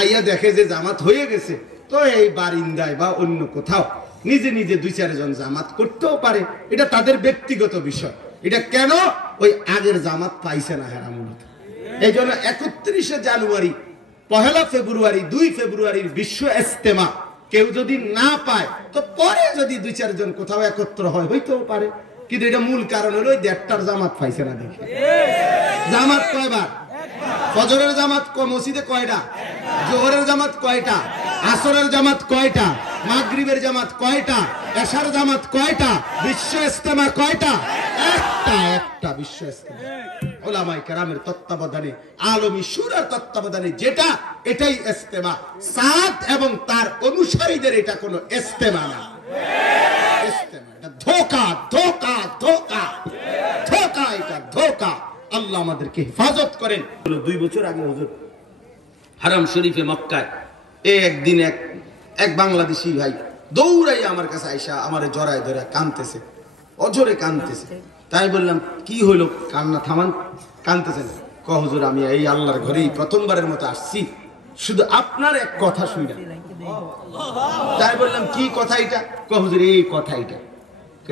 আইয়া দেখে যে জামাত হয়ে গেছে, তো এই বারিন্দায় বা অন্য কোথাও নিজে নিজে 2-4 জন জামাত করতেও পারে। এটা তাদের ব্যক্তিগত বিষয়। এটা কেন? ওই আগের জামাত পাইছে না হেরা মূলত। এই জন্য 31 জানুয়ারি, 1 ফেব্রুয়ারি, 2 ফেব্রুয়ারির বিশ্ব ইজতেমা কেউ যদি না পায়, তো পরে যদি 2-4 জন কোথাও একত্র হয় হইতেও পারে। কিন্তু এটা মূল কারণ হলো 1:30টার জামাত পাইছে না দেখে। জামাত কয়বার? ফজরের জামাত মসজিদে কয়টা? জোহরের জামাত কয়টা? আসরের জামাত কয়টা? মাগরিবের জামাত কয়টা? এশার জামাত কয়টা? বিশ্ব ইজতেমা কয়টা? একটা বিশ্ব ইজতেমা। ওলামায়ে কেরামের তত্ত্বাবধানে, আলমী শুরার তত্ত্বাবধানে যেটা, এটাই ইজতেমা। সাদ এবং তার অনুসারীদের এটা কোনো ইজতেমা না। ইজতেমা এটা ধোঁকা, ধোঁকা, ধোঁকা, ধোঁকা, এটা ধোঁকা। আল্লাহ আমাদেরকে হেফাজত করেন। 2 বছর আগে হুজুর হারাম শরীফে মক্কায় একদিন এক বাংলাদেশি ভাই দৌড়াই আমার কাছে আইসা আমারে জড়ায় ধরে কাঁদতেছে, অজরে কাঁদতেছে। তাই বললাম কি হইলো, কান্না থামান, কাঁদতেছেন? হুজুর আমি এই আল্লাহর ঘরেই প্রথমবারের মতো আসছি, শুধু আপনার এক কথা শুনি। তাই বললাম কি কথা এটা? হুজুর এই কথা এটা,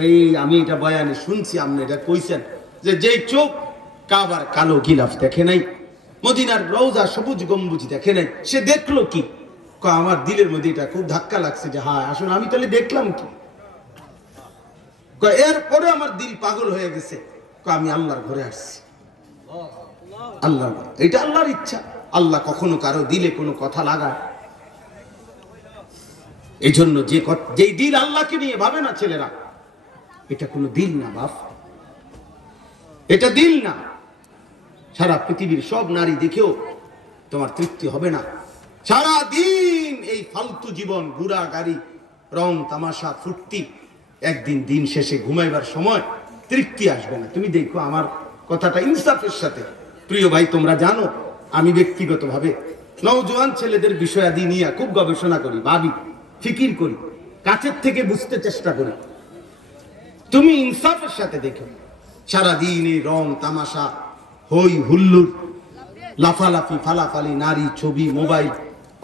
এই আমি এটা বয়ানে শুনছি, আপনি এটা কইছেন যে যেই চোখ কাবার কালো গিলাফ দেখে নাই, মদিনার রওজা সবুজ গম্বুজ দেখে নাই, সে দেখলো কি? আমার দিলের মধ্যে এটা খুব ধাক্কা লাগছে যে হ্যাঁ আসলে আমি তাহলে দেখলাম কি? এরপরে আমার দিল পাগল হয়ে গেছে, আমি আল্লাহর ঘরে আসছি। আল্লাহ, এটা আল্লাহর ইচ্ছা। আল্লাহ কখনো কারো দিলে কোনো কথা লাগায়। এই জন্য যেই দিল আল্লাহকে নিয়ে ভাবে না ছেলেরা, এটা কোনো দিল না বাপ, এটা দিল না। সারা পৃথিবীর সব নারী দেখেও তোমার তৃপ্তি হবে না। সারা দিন এই ফালতু জীবন, ঘোরা গাড়ি, রং তামাশা, ফুর্তি, একদিন দিন শেষে ঘুমাইবার সময় তৃপ্তি আসবে না। তুমি দেখো আমার কথাটা ইনসাফের সাথে, প্রিয় ভাই তোমরা জানো আমি ব্যক্তিগতভাবে নওজোয়ান ছেলেদের বিষয়াদি নিয়ে খুব গবেষণা করি, ভাবি, ফিকির করি। কাছের থেকে বুঝতে চেষ্টা করি। তুমি ইনসাফের সাথে দেখো, সারাদিন এই রং তামাশা, হই হুল্লুর, লাফালাফি, ফালাফালি, নারী, ছবি, মোবাইল,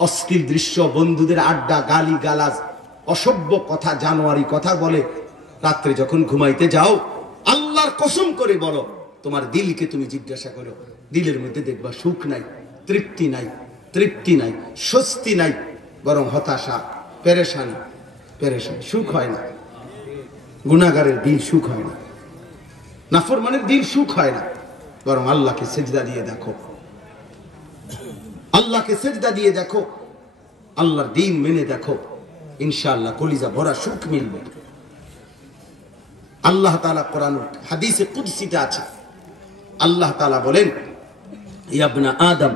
অশ্লীল দৃশ্য, বন্ধুদের আড্ডা, গালি গালাজ, অসভ্য কথা, জানোয়ারি কথা বলে রাত্রে যখন ঘুমাইতে যাও, আল্লাহর কসম করে বলো, তোমার দিলকে তুমি জিজ্ঞাসা করো, দিলের মধ্যে দেখবা সুখ নাই, তৃপ্তি নাই, তৃপ্তি নাই, স্বস্তি নাই, বরং হতাশা, পেরেশানি, পেরেশানি, সুখ হয় না। গুনাহগারের দিল সুখ হয় না, নাফরমানের দিল সুখ হয় না, বরং আল্লাহকে সেজদা দিয়ে দেখো, আল্লাহকে সেজদা দিয়ে দেখো, আল্লাহর দিন মেনে দেখো, ইনশাআল্লাহ কলিজা ভরা সুখ মিলবে। আল্লাহ তাআলা কোরআন হাদিসে কুদসিতে আছে, আল্লাহ তাআলা বলেন, ইয়া ইবনা আদম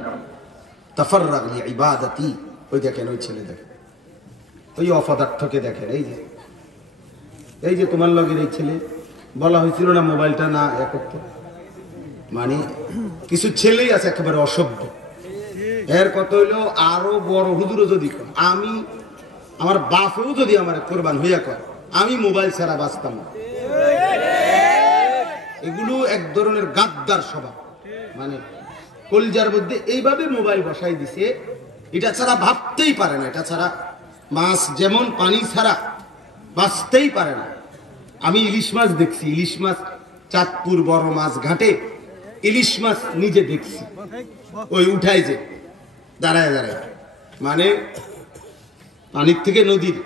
তাফাররাগ লিইবাদাতি। ওই দেখেন, ওই ছেলে দেখেন, ওই অপদার্থকে দেখেন, এই যে তোমার লগের এই ছেলে, বলা হয়েছিল না মোবাইলটা না এ করতে, মানে কিছু ছেলেই আছে একেবারে অসভ্য। এর কত হইলো, আরো বড় হুজুরও যদি কর, আমি আমার বাপেও যদি আমার কোরবান হইয়া কর, আমি মোবাইল ছাড়া বাঁচতাম না। এগুলো এক ধরনের গাদ্দার স্বভাব, মানে কলজার মধ্যে এইভাবে মোবাইল বসাই দিছে, এটা ছাড়া ভাবতেই পারে না, এটা ছাড়া মাছ যেমন পানি ছাড়া বাঁচতেই পারে না। আমি ইলিশ মাছ দেখছি, ইলিশ মাছ চাঁদপুর বড় মাছ ঘাটে ইলিশ মাছ নিজে দেখছি, ওই উঠাই যে দাঁড়ায় দাঁড়ায়, মানে পানির থেকে নদীর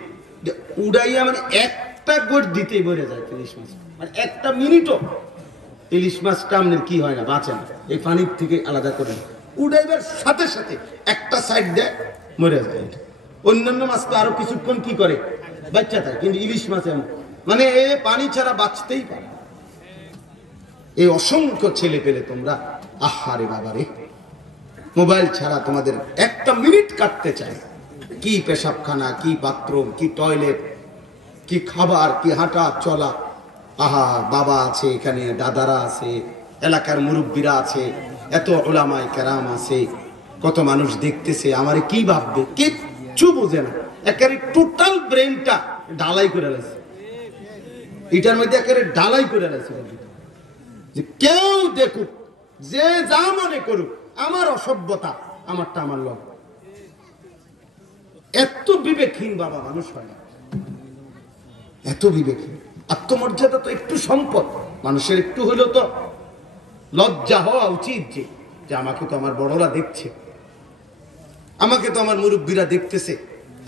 উড়াইয়া, মানে একটা গোট দিতেই বেড়ে যায় ইলিশ মাছ, মানে একটা মিনিটও ইলিশ মাছটা আমাদের কি হয় না, বাঁচে না, এই পানির থেকে আলাদা করে উড়াইবার সাথে সাথে একটা সাইড দেয়, মরে যায়। অন্যান্য মাছ তো আরো কিছুক্ষণ কি করে, বাচ্চা থাকে, কিন্তু ইলিশ মাছ মানে এ পানি ছাড়া বাঁচতেই পারে। এই অসংখ্য ছেলে পেলে তোমরা, আহারে বাবারে, মোবাইল ছাড়া তোমাদের একটা মিনিট কাটতে চায়, কি পেশাবখানা, কি বাথরুম, কি টয়লেট, কি খাবার, কি হাঁটা চলা, আহা বাবা আছে এখানে, দাদারা আছে, এলাকার মুরব্বীরা আছে, এত ওলামায়ে কেরাম আছে, কত মানুষ দেখতেছে, আমারে কি ভাববে, কিচ্ছু বোঝে না, একেবারে টোটাল ব্রেনটা ঢালাই করে লাগছে, এটার মধ্যে একেবারে ঢালাই করে লাগছে, যে কেউ দেখুক, যে যা মনে করুক, আমার অসভ্যতা, আমারটা আমার লোক। এত বিবেকহীন বাবা মানুষ হয় না, এত বিবেকহীন। আত্মমর্যাদা তো একটু সম্পদ, মানুষের একটু হইলেও তো লজ্জা হওয়া উচিত, যে আমাকে তো আমার বড়রা দেখছে, আমাকে তো আমার মুরব্বীরা দেখতেছে,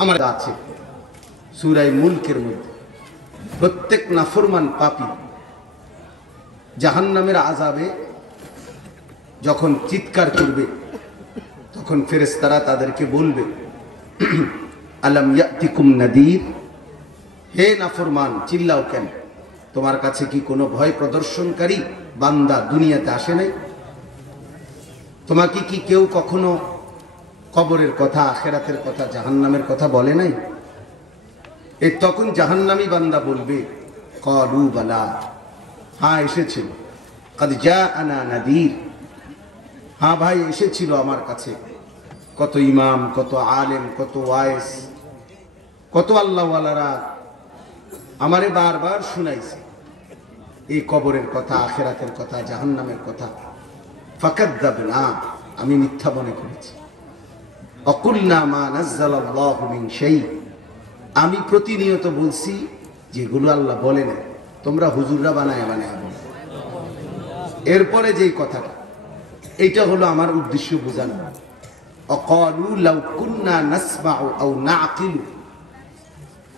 আমার আছে। সূরা মুলকের মধ্যে প্রত্যেক নাফরমান পাপী জাহান্নামের আযাবে যখন চিৎকার করবে, তখন ফেরেশতারা তাদেরকে বলবে, আলাম ইয়াতিকুম নাদির, হে নাফরমান চিল্লাও কেন, তোমার কাছে কি কোনো ভয় প্রদর্শনকারী বান্দা দুনিয়াতে আসে নাই? তোমাকে কি কেউ কখনো কবরের কথা, আখিরাতের কথা, জাহান্নামের কথা বলে নাই? এই তখন জাহান্নামী বান্দা বলবে, ক্বালু বালা, হ্যাঁ এসেছিল, ক্বাদ জাআনা নাদির, হ্যাঁ ভাই এসেছিল আমার কাছে কত ইমাম, কত আলেম, কত ওয়াইস, কত আল্লাহওয়ালারা আমারে বারবার শুনাইছে এই কবরের কথা, আখিরাতের কথা, জাহান্নামের কথা। ফাকাযযাবনা, আমি মিথ্যা মনে করেছি। অকুলনা মা নাযালাল্লাহু মিন শাই, আমি প্রতিনিয়ত বলছি যেগুলো আল্লাহ বলে না, তোমরা হুজুররা বানায় বানায় বলো। এরপরে যেই কথাটা, এইটা হলো আমার উদ্দেশ্য বোঝানো। অকালু লাউ কুন্না নাসমাউ আও নাআকিলু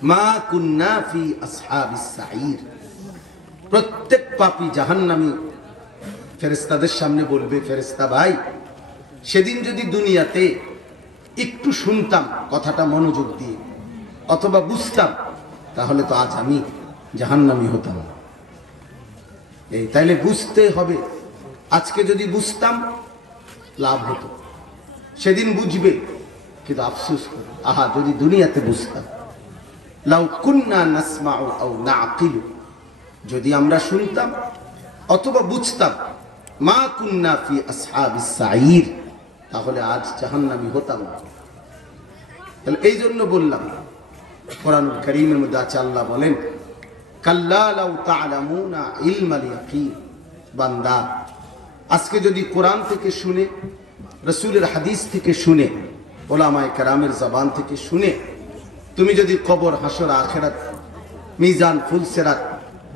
মা কুন্না ফি আসহাবিস সাঈর। প্রত্যেক পাপী জাহান্নামী ফেরেশতাদের সামনে বলবে, ফেরেশতা ভাই, সেদিন যদি দুনিয়াতে একটু শুনতাম কথাটা মনোযোগ দিয়ে, অথবা বুঝতাম, তাহলে তো আজ আমি জাহান্নামী হতাম। এই তাইলে বুঝতে হবে, আজকে যদি বুঝতাম লাভ হতো, সেদিন বুঝবে, কিন্তু আফসোস করে, আহা যদি দুনিয়াতে বুঝতাম। লাউ কুন্না নাসমাউ আও নাআকিলু, যদি আমরা শুনতাম অথবা বুঝতাম, মা কুন্না ফি আসহাবিস সাঈর, তাহলে আজ জাহান্নামী হতাম না। তাহলে এই জন্য বললাম, কোরআনুল কারীমের মধ্যে আছে, আল্লাহ বলেন কাল্লা লাউ তা'লামুনা ইলমাল ইয়াকিন। বান্দা, আজকে যদি কোরআন থেকে শুনে, রাসূলের হাদিস থেকে শুনে, উলামায়ে কেরামের জবান থেকে শুনে তুমি যদি কবর, হাসর, আখিরাত, মিজান, ফুলসিরাত,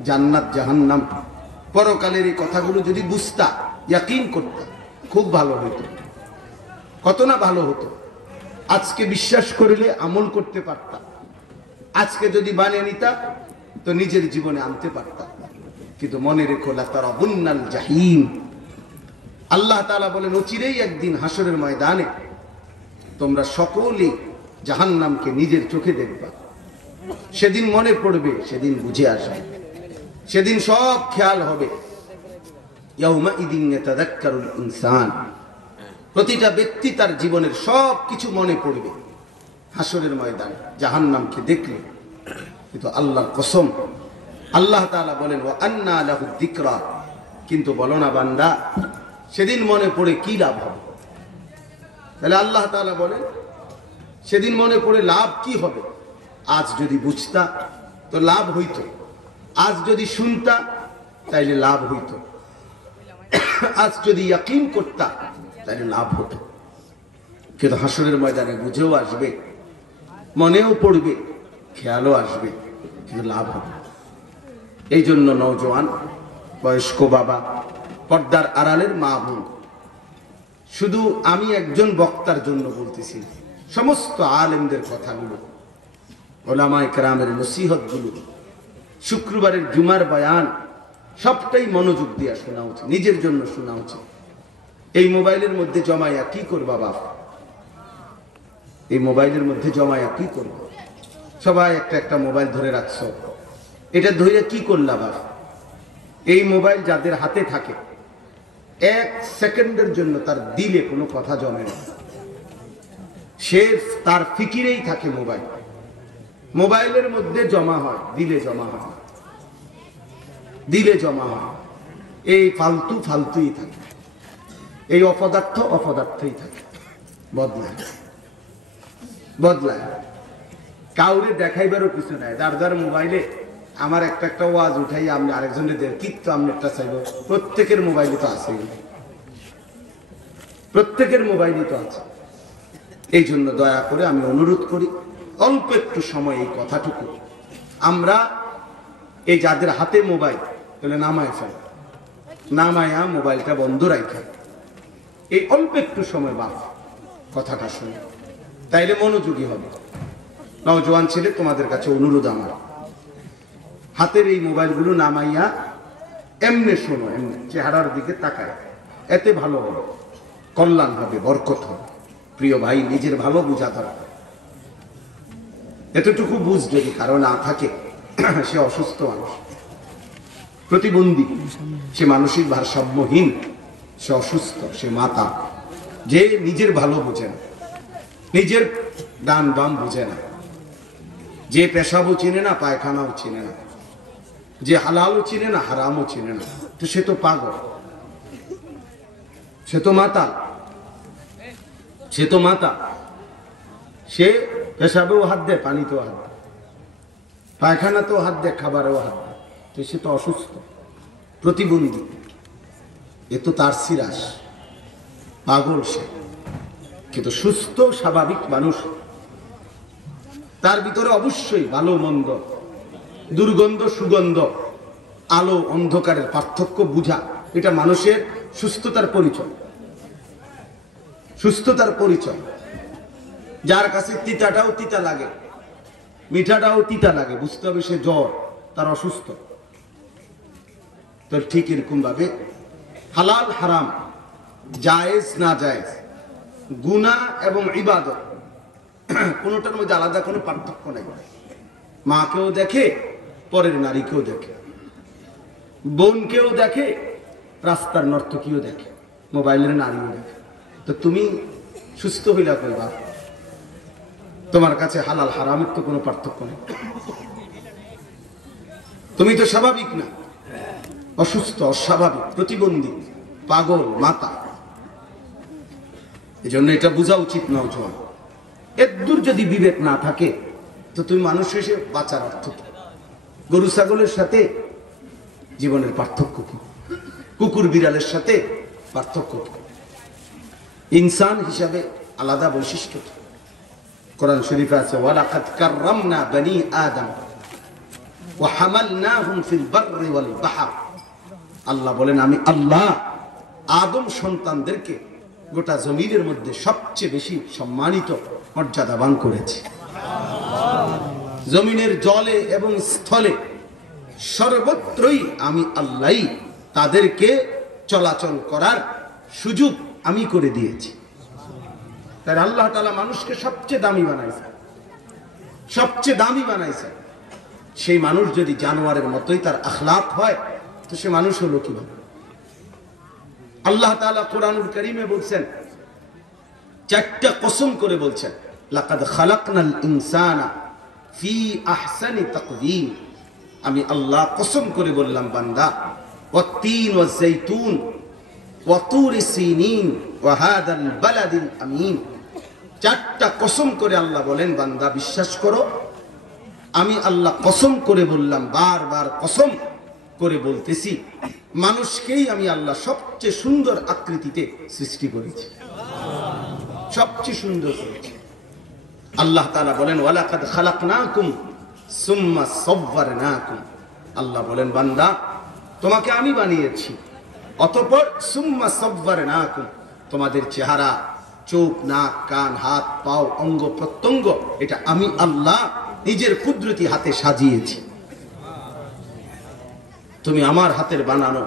জান্নাত, জাহান্নাম, পরকালের এই কথাগুলো যদি বুঝতা, ইয়াকিন করতা, খুব ভালো হতো। কত না ভালো হতো। আজকে বিশ্বাস করলে আমল করতে পারতা, আজকে যদি বানিয়ে নিতা তো নিজের জীবনে আনতে পারতা। কিন্তু মনে রেখো, লাতারাবুন্নাল জাহিম। আল্লাহ তাআলা বলেন অচিরেই একদিন হাসরের ময়দানে তোমরা সকলেই জাহান্নামকে নিজের চোখে দেখবা। সেদিন মনে পড়বে, সেদিন বুঝে আসবে, সেদিন সব খেয়াল হবে। ইয়াউমাইদিন ইয়াতাযাক্কারুল ইনসান। প্রতিটা ব্যক্তি তার জীবনের সব কিছু মনে পড়বে হাসরের ময়দানে জাহান্নামকে দেখলে। কিন্তু আল্লাহর কসম, আল্লাহ তাআলা বলেন ওয়া আন্না লাহু যিকরা। কিন্তু বলো না বান্দা, সেদিন মনে পড়ে কি লাভ হবে? তাহলে আল্লাহ তাআলা বলেন সেদিন মনে পড়ে লাভ কি হবে? আজ যদি বুঝতা তো লাভ হইতো, আজ যদি শুনতা তাইলে লাভ হইতো, আজ যদি ইয়াকিন করতা তাইলে লাভ হতো। কিন্তু হাসরের ময়দানে বুঝেও আসবে, মনেও পড়বে, খেয়ালও আসবে, কিন্তু লাভ হবে। এই জন্য নওজোয়ান, বয়স্ক বাবা, পর্দার আড়ালের মা বোন, শুধু আমি একজন বক্তার জন্য বলতেছি, সমস্ত আলেমদের কথাগুলো, উলামায়ে কেরামের নসিহতগুলো, শুক্রবারের জুমার বয়ান, সবটাই মনোযোগ দিয়ে শোনা উচিত, নিজের জন্য শোনা উচিত। এই মোবাইলের মধ্যে জমাইয়া কি করবা বাপ? এই মোবাইলের মধ্যে জমাইয়া কি করবো? সবাই একটা একটা মোবাইল ধরে রাখছো, এটা ধরে কি করলা বাপ? এই মোবাইল যাদের হাতে থাকে, এক সেকেন্ডের জন্য তার দিলে কোনো কথা জমে না, সে তার ফিকিরেই থাকে মোবাইল। মোবাইলের মধ্যে জমা হয়, দিলে জমা হয় না, দিলে জমা হয়। এই ফালতু ফালতুই থাকে, এই অপদার্থ অপদার্থই থাকে, বদলায় বদলায়। কাউরে দেখাইবারও কিছু নাই। যার যার মোবাইলে আমার একটা একটা ওয়াজ উঠাই আপনি আরেকজনের দেন, কিন্তু আপনি একটা চাইব, প্রত্যেকের মোবাইলে তো আছে, প্রত্যেকের মোবাইলে তো আছে। এই জন্য দয়া করে আমি অনুরোধ করি, অল্প একটু সময় এই কথাটুকু আমরা এই যাদের হাতে মোবাইল, তাহলে নামায় ফেল, নামায়া মোবাইলটা বন্ধ রাখা, এই অল্প একটু সময় বাপ কথাটা শুনে, তাইলে মনোযোগী হবে। নওজোয়ান ছেলে, তোমাদের কাছে অনুরোধ আমার, হাতের এই মোবাইলগুলো নামাইয়া এমনে শোনো, এমনি চেহারার দিকে তাকায়, এতে ভালো হবে, কল্যাণ হবে, বরকত হবে। প্রিয় ভাই, নিজের ভালো বুঝা দরকার। এতটুকু বুঝ যদি কারো না থাকে, সে অসুস্থ মানুষ, প্রতিবন্ধী, সে মানসিক ভারসাম্যহীন, সে অসুস্থ, সে মাতা, যে নিজের ভালো বোঝে না, নিজের ডান বাম বোঝে না, যে পেশাবও চিনে না, পায়খানাও চিনে না, যে হালালও চিনে না, হারামও চিনে না, তো সে তো পাগল, সে তো মাতা, সে তো মাতা। সে পেশাবেও হাত দেয়, পানিতেও হাত দেয়, পায়খানাতেও হাত দেয়, খাবারেও হাত দেয়, তো সে তো অসুস্থ, প্রতিবন্ধী, এ তো তার সিরাস, পাগল সে। কিন্তু সুস্থ স্বাভাবিক মানুষ, তার ভিতরে অবশ্যই ভালো মন্দ, দুর্গন্ধ সুগন্ধ, আলো অন্ধকারের পার্থক্য বুঝা, এটা মানুষের সুস্থতার পরিচয়, সুস্থতার পরিচয়। যার কাছে তিতাটাও তিতা লাগে, মিঠাটাও তিতা লাগে, বুঝতে হবে সে জ্বর, তার অসুস্থ। তো ঠিক এরকম ভাবে হালাল হারাম, জায়েজ না জায়েজ, গুনাহ এবং ইবাদত, কোনোটার মধ্যে আলাদা কোনো পার্থক্য নেই। মাকেও দেখে, পরের নারীকেও দেখে, বোনকেও দেখে, রাস্তার নর্তকীও দেখে, মোবাইলের নারীও দেখে। তো তুমি সুস্থ হইলা কইবা? তোমার কাছে হালাল হারামের তো কোনো পার্থক্য নেই, তুমি তো স্বাভাবিক না, অসুস্থ, অস্বাভাবিক, প্রতিবন্ধী, পাগল, মাতা। এই জন্য এটা বোঝা উচিত নওজোয়ান। এর দূর যদি বিবেক না থাকে, তো তুমি মানুষ এসে বাঁচার অর্থ কি? গরু ছাগলের সাথে জীবনের পার্থক্য কি? কুকুর বিড়ালের সাথে পার্থক্য কি? ইনসান হিসাবে আলাদা বৈশিষ্ট্য কি? কোরআন শরীফে আছে ওয়ালাকাদ কাররামনা বনি আদম ওয়া হামালনাহুম ফিল বাররি ওয়াল বাহর। আল্লাহ বলেন আমি আল্লাহ আদম সন্তানদেরকে গোটা জমিনের মধ্যে সবচেয়ে বেশি সম্মানিত মর্যাদাবান করেছি। জমিনের জলে এবং স্থলে সর্বত্রই আমি আল্লাহই তাদেরকে চলাচল করার সুযোগ আমি করে দিয়েছি। তাই আল্লাহ তাআলা মানুষকে সবচেয়ে দামি বানাইছে, সবচেয়ে দামি বানাইছে। সেই মানুষ যদি জানোয়ারের মতোই তার আখলাক হয়, তো সে মানুষ হলো কিভাবে? আল্লাহ তাআলা কোরআনুল কারীমে বলছেন, চারটা কসম করে বলছেন, লাকাদ খালাকনাল ইনসানা ফি আহসানি তাকওয়িম। আমি আল্লাহ কসম করে বললাম বান্দা, ওয়াত-তিন ওয়াজ-যাইতুন ওয়া তুরি সিনিন ওয়া হাদাল বালাদিল আমিন। চারটা কসম করে আল্লাহ বলেন বান্দা বিশ্বাস করো, আমি আল্লাহ কসম করে বললাম, বারবার কসম করে বলতেছি, মানুষকেই আমি আল্লাহ সবচেয়ে সুন্দর আকৃতিতে সৃষ্টি করেছি, সবচেয়ে সুন্দর করেছি। আল্লাহ তাআলা বলেন ওয়ালাকাদ খালাকনাকুম সুম্মা সাওয়ারনাকুম। আল্লাহ বলেন বান্দা তোমাকে আমি বানিয়েছি, অতঃপর সুম্মা সাওয়ারনাকুম, তোমাদের চেহারা, চোখ, নাক, কান, হাত, পাও, অঙ্গ প্রত্যঙ্গ এটা আমি আল্লাহ নিজের কুদরতি হাতে সাজিয়েছি। তুমি আমার হাতের বানানো,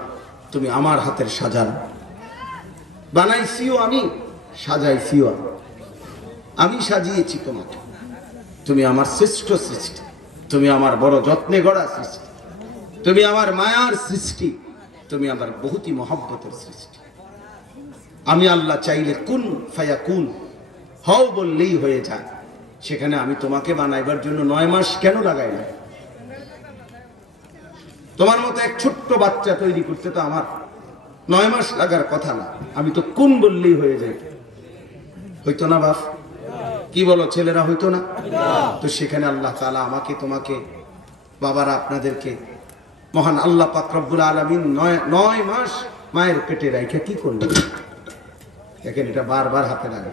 তুমি আমার হাতের সাজানো। বানাইছিও আমি, সাজাইছিও আমি, আমি সাজিয়েছি তোমাকে। তুমি আমার শ্রেষ্ঠ সৃষ্টি, তুমি আমার বড় যত্নে গড়া সৃষ্টি, তুমি আমার মায়ার সৃষ্টি, তুমি আমার বহুতই মহব্বতের সৃষ্টি। আমি আল্লাহ চাইলে কুন ফায়াকুন, হও বললেই হয়ে যায়। সেখানে আমি তোমাকে বানাইবার জন্য 9 মাস কেন লাগাইলাম? তোমার মতো এক ছোট্ট বাচ্চা তৈরি করতে তো আমার 9 মাস লাগার কথা না, আমি তো কুন বললেই হয়ে যাই। হইতো না বাপ? কি বলো ছেলেরা, হইতো না? তো সেখানে আল্লাহ তাআলা আমাকে, তোমাকে, বাবারা আপনাদেরকে, মহান আল্লাহ পাক রব্বুল আলামিন 9 মাস মায়ের পেটে রাইখা কি করলো দেখেন। এটা বারবার হাতে লাগে।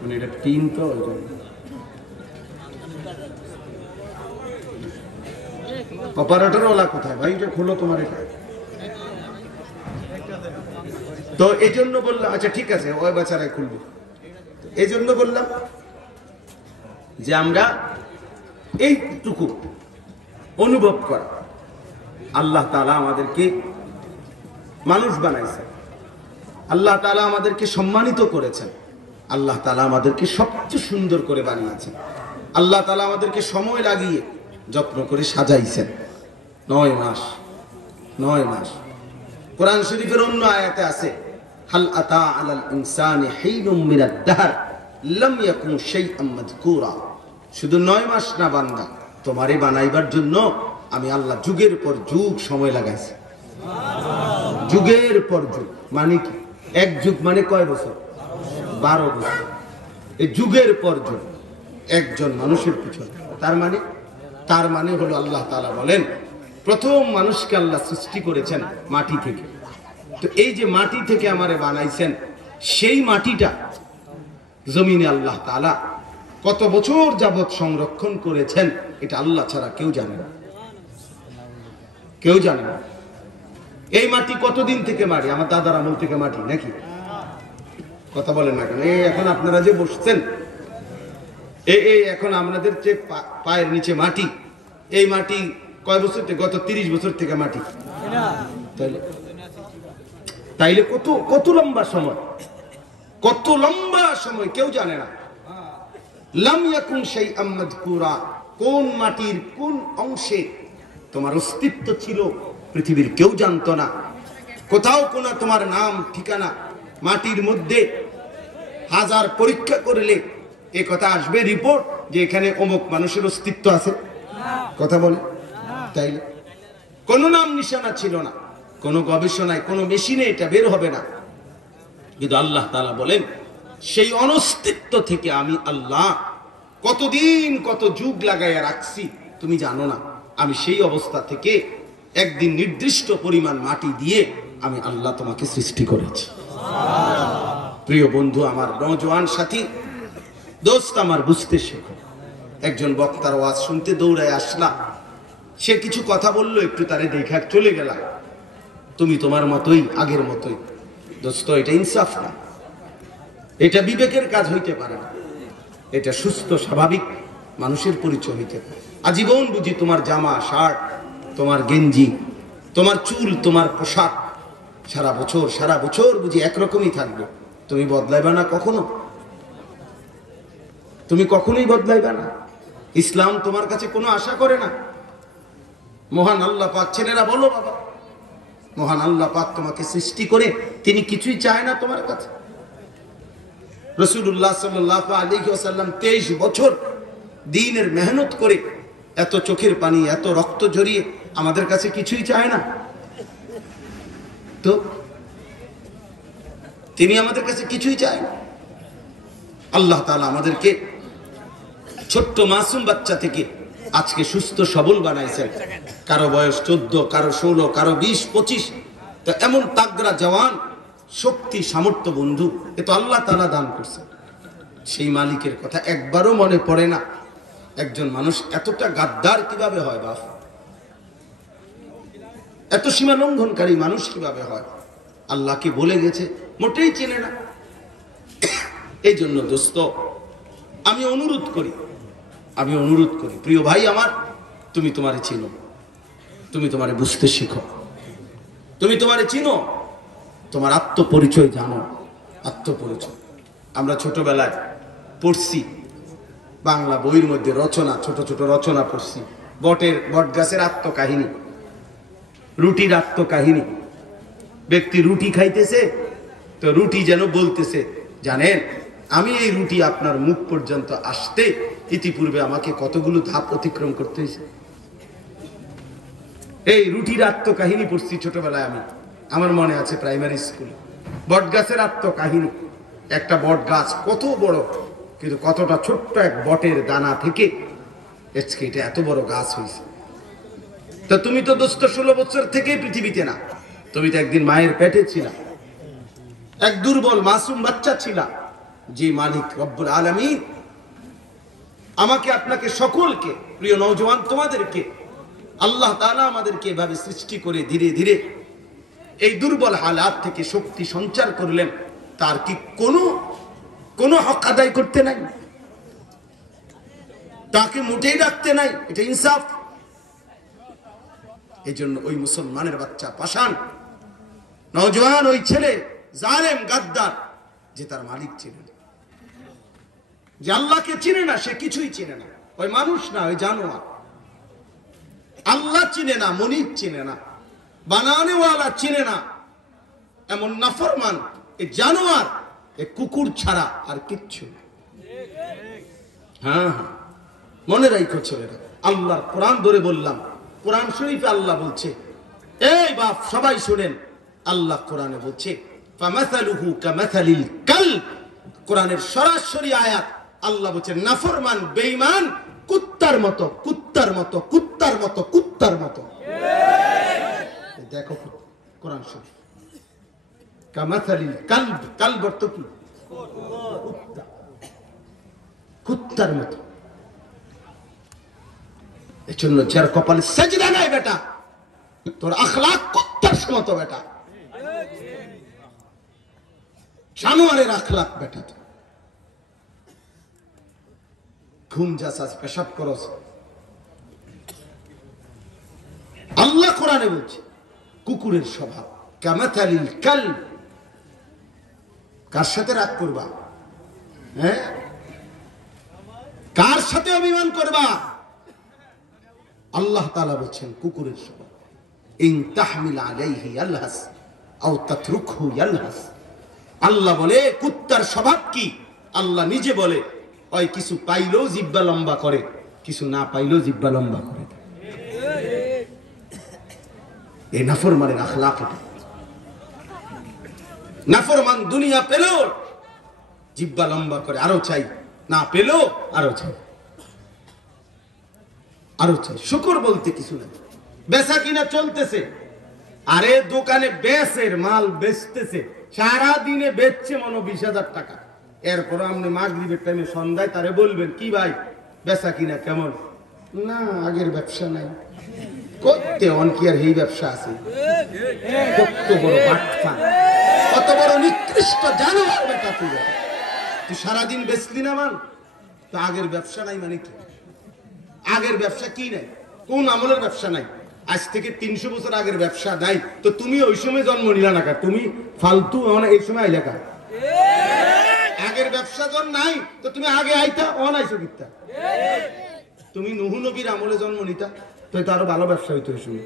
মানে এটা টিন তো অপারেটর ওলা কোথায় ভাই? এটা খুলো তোমার এটা। তো এই জন্য বললাম, আচ্ছা ঠিক আছে ওই বাচ্চারাই খুলবে। এই জন্য বললাম যে আমরা এইটুকু অনুভব করা, আল্লাহ তাআলা আমাদেরকে মানুষ বানাইছে, আল্লাহ তাআলা আমাদেরকে সম্মানিত করেছেন, আল্লাহ তাআলা আমাদেরকে সবচেয়ে সুন্দর করে বানিয়েছেন, আল্লাহ তাআলা আমাদেরকে সময় লাগিয়ে যত্ন করে সাজাইছেন। 9 মাস, 9 মাস। কোরআন শরীফের অন্য আয়াতে আছে, হাল আতা আলাল ইনসানি হিনুম মিনাদ দাহর লাম ইয়াকুন শাইআম মাযকুরা। শুধু 9 মাস না বান্দা, তোমারে বানাইবার জন্য আমি আল্লাহ যুগের পর যুগ সময় লাগাইছি। যুগের পর যুগ মানে কি? এক যুগ মানে কয় বছর? 12 বছর। এই যুগের পর যুগ একজন মানুষের পিছনে। তার মানে হলো আল্লাহ তাআলা বলেন প্রথম মানুষকে আল্লাহ সৃষ্টি করেছেন মাটি থেকে। তো এই যে মাটি থেকে আমারে বানাইছেন, সেই মাটিটা জমিনে আল্লাহ তাআলা কত বছর যাবত সংরক্ষণ করেছেন এটা আল্লাহ ছাড়া কেউ জানে না, কেউ জানে না। এই মাটি কতদিন থেকে মাটি? আমার দাদার আমল থেকে মাটি নাকি? কথা বলেন না কেন? এই এখন আপনারা যে বসছেন, এই এখন আপনাদের যে পায়ের নিচে মাটি, এই মাটি কয় বছর থেকে? গত 30 বছর থেকে মাটি। তাইলে কত লম্বা সময়, কত লম্বা সময় কেউ জানে না। লাম ইয়াকুন শাইআম মাযকুরা, কোন মাটির কোন অংশে তোমার অস্তিত্ব ছিল পৃথিবীর কেউ জানতো না। কোথাও কোনো তোমার নাম ঠিকানা মাটির মধ্যে হাজার পরীক্ষা করলে এ কথা আসবে রিপোর্ট যে এখানে অমুক মানুষের অস্তিত্ব আছে? কথা বলে তাইলে কোনো নাম নিশানা ছিল না, কোনো গবেষণায়, কোনো মেশিনে এটা বের হবে না। কিন্তু আল্লাহ তাআলা বলেন, সেই অনস্তিত্ব থেকে আমি আল্লাহ কতদিন কত যুগ লাগাইয়া রাখছি তুমি জানো না। আমি সেই অবস্থা থেকে একদিন নির্দিষ্ট পরিমাণ মাটি দিয়ে আমি আল্লাহ তোমাকে সৃষ্টি করেছি। প্রিয় বন্ধু আমার, নওজোয়ান সাথী, দোস্ত আমার, বুঝতে শেখো। একজন বক্তার ওয়াজ শুনতে দৌড়ায় আসলাম, সে কিছু কথা বললো, একটু তারে দেখা চলে গেলাম। তুমি তোমার মতোই, আগের মতোই। দোস্ত, এটা ইনসাফ না, এটা বিবেকের কাজ হইতে পারে না, এটা সুস্থ স্বাভাবিক মানুষের পরিচয় হইতে পারে। আজীবন বুঝি তোমার জামা, শার্ট, তোমার গেঞ্জি, তোমার চুল, তোমার পোশাক সারা বছর বুঝি একরকমই থাকবে, তুমি বদলাইবা না কখনো, তুমি কখনোই বদলাইবা না। ইসলাম তোমার কাছে কোনো আশা করে না। মহান আল্লাহ পাক, ছেলেরা বলো বাবা, মহান আল্লাহ পাক তোমাকে সৃষ্টি করে তিনি কিছুই চায় না তোমার কাছে। রাসূলুল্লাহ সাল্লাল্লাহু আলাইহি ওয়াসাল্লাম 23 বছর দ্বীনের মেহনত করে, এত চোখের পানি, এত রক্ত ঝরিয়ে আমাদের কাছে কিছুই চায় না। তো তিনি আমাদের কাছে কিছুই চায় না। আল্লাহ তাআলা আমাদেরকে ছোট্ট মাসুম বাচ্চা থেকে আজকে সুস্থ সবল বানাইছেন। কারো বয়স 14, কারো 16, কারো 20, 25। তো এমন তাগড়া জওয়ান, শক্তি, সামর্থ্য বন্ধু, এ তো আল্লাহ তাআলা দান করছেন। সেই মালিকের কথা একবারও মনে পড়ে না। একজন মানুষ এতটা গাদ্দার কিভাবে হয় বাপ? এত সীমা লঙ্ঘনকারী মানুষ কিভাবে হয়? আল্লাহকে বলে গেছে, মোটেই চেনে না। এই জন্য দোস্ত, আমি অনুরোধ করি, প্রিয় ভাই আমার, তুমি তোমারে চিনো, তুমি তোমারে বুঝতে শিখো, তুমি তোমারে চিনো, তোমার আত্মপরিচয় জানো। আত্মপরিচয় আমরা ছোটবেলায় পড়ছি, বাংলা বইয়ের মধ্যে রচনা, ছোট ছোট রচনা পড়ছি। বট গাছের আত্মকাহিনী, রুটির আত্মকাহিনী। ব্যক্তি রুটি খাইতেছে, তো রুটি যেন বলতেছে, জানেন আমি এই রুটি আপনার মুখ পর্যন্ত আসতে ইতিপূর্বে আমাকে কতগুলো ধাপ অতিক্রম করতে হয়েছে। এই রুটির আত্মকাহিনী পড়ছি ছোটবেলায় আমি, আমার মনে আছে প্রাইমারি স্কুলে। বট গাছের আত্মকাহিনী। একটা বট গাছ কত বড়, কিন্তু কতটা ছোট্ট এক বটের দানা থেকে আজকে এটা এত বড় গাছ হয়েছে। তা তুমি তো দোস্ত 16 বছর থেকেই পৃথিবীতে না, তুমি তো একদিন মায়ের পেটে ছিলা, এক দুর্বল মাসুম বাচ্চা ছিলা। যে মালিক রব্বুল আলামিন আমাকে, আপনাকে, সকলকে, প্রিয় নওজোয়ান তোমাদেরকে, আল্লাহ তাআলা আমাদেরকে এভাবে সৃষ্টি করে ধীরে ধীরে এই দুর্বল হালাত থেকে শক্তি সঞ্চার করলেন, তার কি কোনো হক আদায় করতে নাই? তাকে মোটেই রাখতে নাই। এটা ইনসাফ? এই জন্য ওই মুসলমানের বাচ্চা, পাষাণ নওজোয়ান, ওই ছেলে জালেম, গাদ্দার, যে তার মালিক চিনে না, যে আল্লাহকে চিনে না, সে কিছুই চিনে না। ওই মানুষ না, ওই জানোয়ার। আল্লাহ চিনে না, মনিব চিনে না, বানানেওয়ালা চিনে না, এমন নাফরমান এই জানোয়ার, এই কুকুর ছাড়া আর কিচ্ছু না। হ্যাঁ, মনে রাখো ছেলেরা, আল্লাহর কোরআন ধরে বললাম, কোরআন শরীফে আল্লাহ বলছে, এই বাপ সবাই শুনেন, আল্লাহ কোরআনে বলছে ফামাসালুহু কামাসালিল কালব। কোরআনের সরাসরি আয়াত। আল্লাহ বলছেন নাফরমান, বেঈমান কুত্তার মতো, কুত্তার মতো, কুত্তার মতো, কুত্তার মতো। দেখো কোরআন শরীফ, কামাসালিল কালব। কালব অর্থ কি? কুত্তা, কুত্তার মতো। এজন্য যার কপালে সেজদা নাই বেটা, তোর আখলাক কুত্তার মতো বেটা, জানোয়ারের আখলাক বেটা। ঘুম যাস, পেশাব করস, আল্লাহ কোরআনে বলছে কুকুরের স্বভাব, কামাথালিল কালব। কার সাথে রাগ করবা? হ্যাঁ, কার সাথে অভিমান করবা? আল্লাহ তাআলা বলছেন কুকুরের স্বভাব। ইন তাহমিল আলাইহি ইয়ালহাস আও তাতরুকহু ইয়ালহাস। আল্লাহ বলে কুত্তার স্বভাব কি? আল্লাহ নিজে বলে, ওই কিছু পাইলেও জিহ্বা লম্বা করে, কিছু না পাইলেও জিহ্বা লম্বা করে। এই নাফরমানের আখলাক এটা। নাফরমান দুনিয়া পেল জিব্বা লম্বা করে আরো চাই, না পেল আরো চাই, আরো চাই। শুকর বলতে কিছু নাই। বেচা কিনা চলতেছে, আরে দোকানে বেচের মাল বেচতেছে, সারা দিনে বেচছে মনে 20,000 টাকা। এরপর আপনি মাগরিবের টাইমে সন্ধ্যায় তারে বলবেন কি ভাই বেচা কিনা কেমন? না আগের ব্যবসা নাই। করতে অনকি আর এই ব্যবসা আছে? কত বড় বাটপা, কত বড় নিকৃষ্ট জানোয়ার বেটা তুই। তুই সারাদিন বেচলি না মান, তো আগের ব্যবসা নাই মানে কি? আগের ব্যবসা কি নাই? কোন আমলের ব্যবসা নাই? আজ থেকে 300 বছর আগের ব্যবসা নাই, তো তুমি ওই সময় জন্ম নিলা না? তুমি ফালতু এই সময় আইলা কা? আগের ব্যবসা যখন নাই তো তুমি আগে আইতা অনাইছো কিতা? তুমি নূহ নবীর আমলে জন্ম নিতা তো আরো ভালো ব্যবসা হইতো। ওই সময়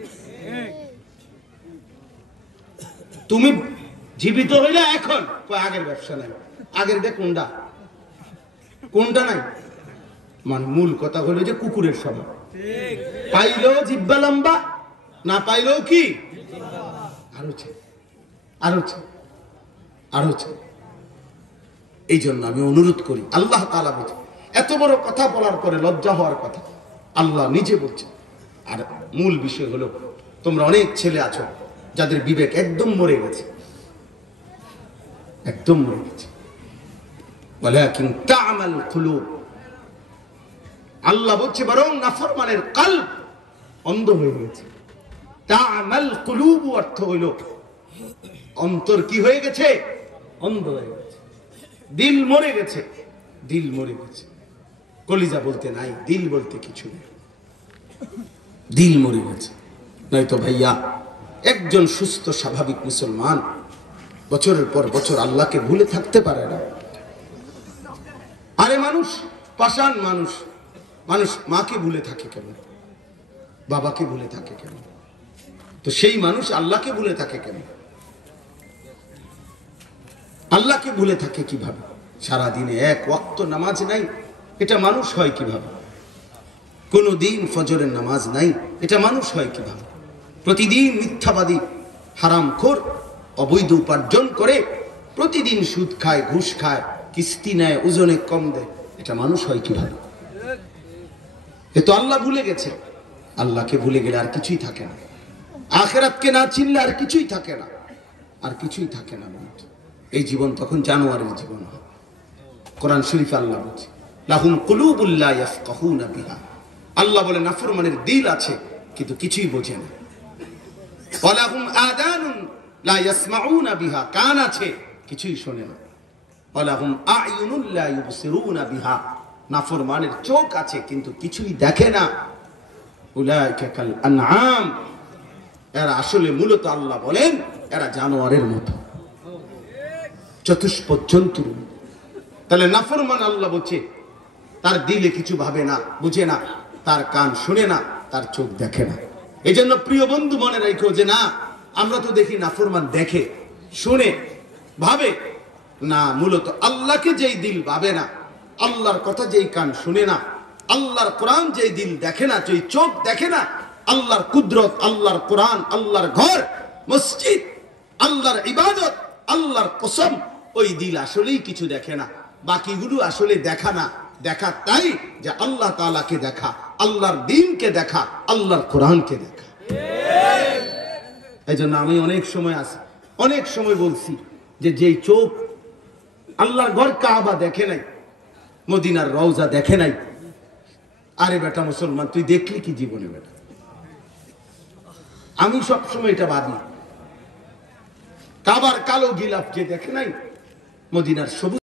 তুমি জীবিত হইলা এখন, আগের ব্যবসা নাই। আগের দে কোনটা কোনটা নাই? মানে মূল কথা হলো যে কুকুরের সমান, পাইলেও জিব্বা লম্বা, না পাইলেও কি আরো চাই, আরো চাই, আরো চাই। এই জন্য আমি অনুরোধ করি, আল্লাহ তাআলা বলছেন, এত বড় কথা বলার পরে লজ্জা হওয়ার কথা আল্লাহ নিজে বলছেন। আর মূল বিষয় হলো তোমরা অনেক ছেলে আছো যাদের বিবেক একদম মরে গেছে, একদম মরে গেছে। ওয়ালাকিন তা'মাল কুলুব, আল্লাহ বলছে বরং নাফরমানের কলব অন্ধ হয়ে গেছে। তা'মাল কুলুব অর্থ হইল অন্তর কি হয়ে গেছে? অন্ধ হয়ে গেছে। দিল মরে গেছে, দিল মরে গেছে। কলিজা বলতে নাই, দিল বলতে কিছু নেই, দিল মরে গেছে। নয়তো ভাইয়া একজন সুস্থ স্বাভাবিক মুসলমান বছরের পর বছর আল্লাহকে ভুলে থাকতে পারে না। আরে মানুষ পাষাণ মানুষ, মানুষ মাকে ভুলে থাকে কেন, বাবাকে ভুলে থাকে কেন? তো সেই মানুষ আল্লাহকে ভুলে থাকে কেন? আল্লাহকে ভুলে থাকে কিভাবে? সারা দিনে এক ওয়াক্ত নামাজ নাই, এটা মানুষ হয় কিভাবে? কোনো দিন ফজরের নামাজ নাই, এটা মানুষ হয় কিভাবে? প্রতিদিন মিথ্যাবাদী, হারামখোর, অবৈধ উপার্জন করে, প্রতিদিন সুদ খায়, ঘুষ খায়, কিস্তি নেয়, ওজনে কম দেয়, এটা মানুষ হয় কিভাবে? এ তো আল্লাহ ভুলে গেছে। আল্লাহকে ভুলে গেলে আর কিছুই থাকে না। আখিরাতকে না চিনলে আর কিছুই থাকে না, আর কিছুই থাকে না। এই জীবন তখন জানোয়ারের জীবন হয়। কোরআন শরীফে আল্লাহ বলছে লাহুম কুলুবুল লা ইয়াফকাহুনা বিহা, আল্লাহ বলে নাফরমানের দিল আছে কিন্তু কিছুই বোঝে না। ওয়া লাহুম আযানুন লা ইয়াসমাউনা বিহা, কান আছে কিছুই শোনে না। ওয়া লাহুম আ'য়ুনুন লা ইউবসিরুনা বিহা, নাফরমানের চোখ আছে কিন্তু কিছুই দেখে না। উলাইকা কাল আনআম, এরা আসলে মূলত আল্লাহ বলেন এরা জানোয়ারের মতো, চতুষ্পদ জন্তুর। তাহলে নাফরমান আল্লাহ বলছে তার দিলে কিছু ভাবে না, বুঝে না, তার কান শুনে না, তার চোখ দেখে না। এই জন্য প্রিয় বন্ধু মনে রাখো যে না, আমরা তো দেখি নাফরমান দেখে, শুনে, ভাবে না। মূলত আল্লাহকে যেই দিল ভাবে না, আল্লাহর কথা যেই কান শুনে না, আল্লাহর কোরআন যেই দিল দেখে না, যেই চোখ দেখে না, আল্লাহর কুদরত, আল্লাহর কোরআন, আল্লাহর ঘর, মসজিদ, আল্লাহর ইবাদত, আল্লাহর কসম, ওই দিল আসলেই কিছু দেখে না। বাকিগুলো আসলে দেখা না, দেখা তাই যে আল্লাহ তাআলাকে দেখা, আল্লাহর দ্বীনকে দেখা, আল্লাহর কোরআনকে দেখা। এই জন্য আমি অনেক সময় বলছি যে যেই চোখ আল্লাহর ঘর কাবা দেখে নাই, মদিনার রওজা দেখে নাই, আরে বেটা মুসলমান তুই দেখলি কি জীবনে বেটা? আমি সবসময় এটা ভাবি, কাবার কালো গিলাফ যে দেখে নাই, মদিনার সবুজ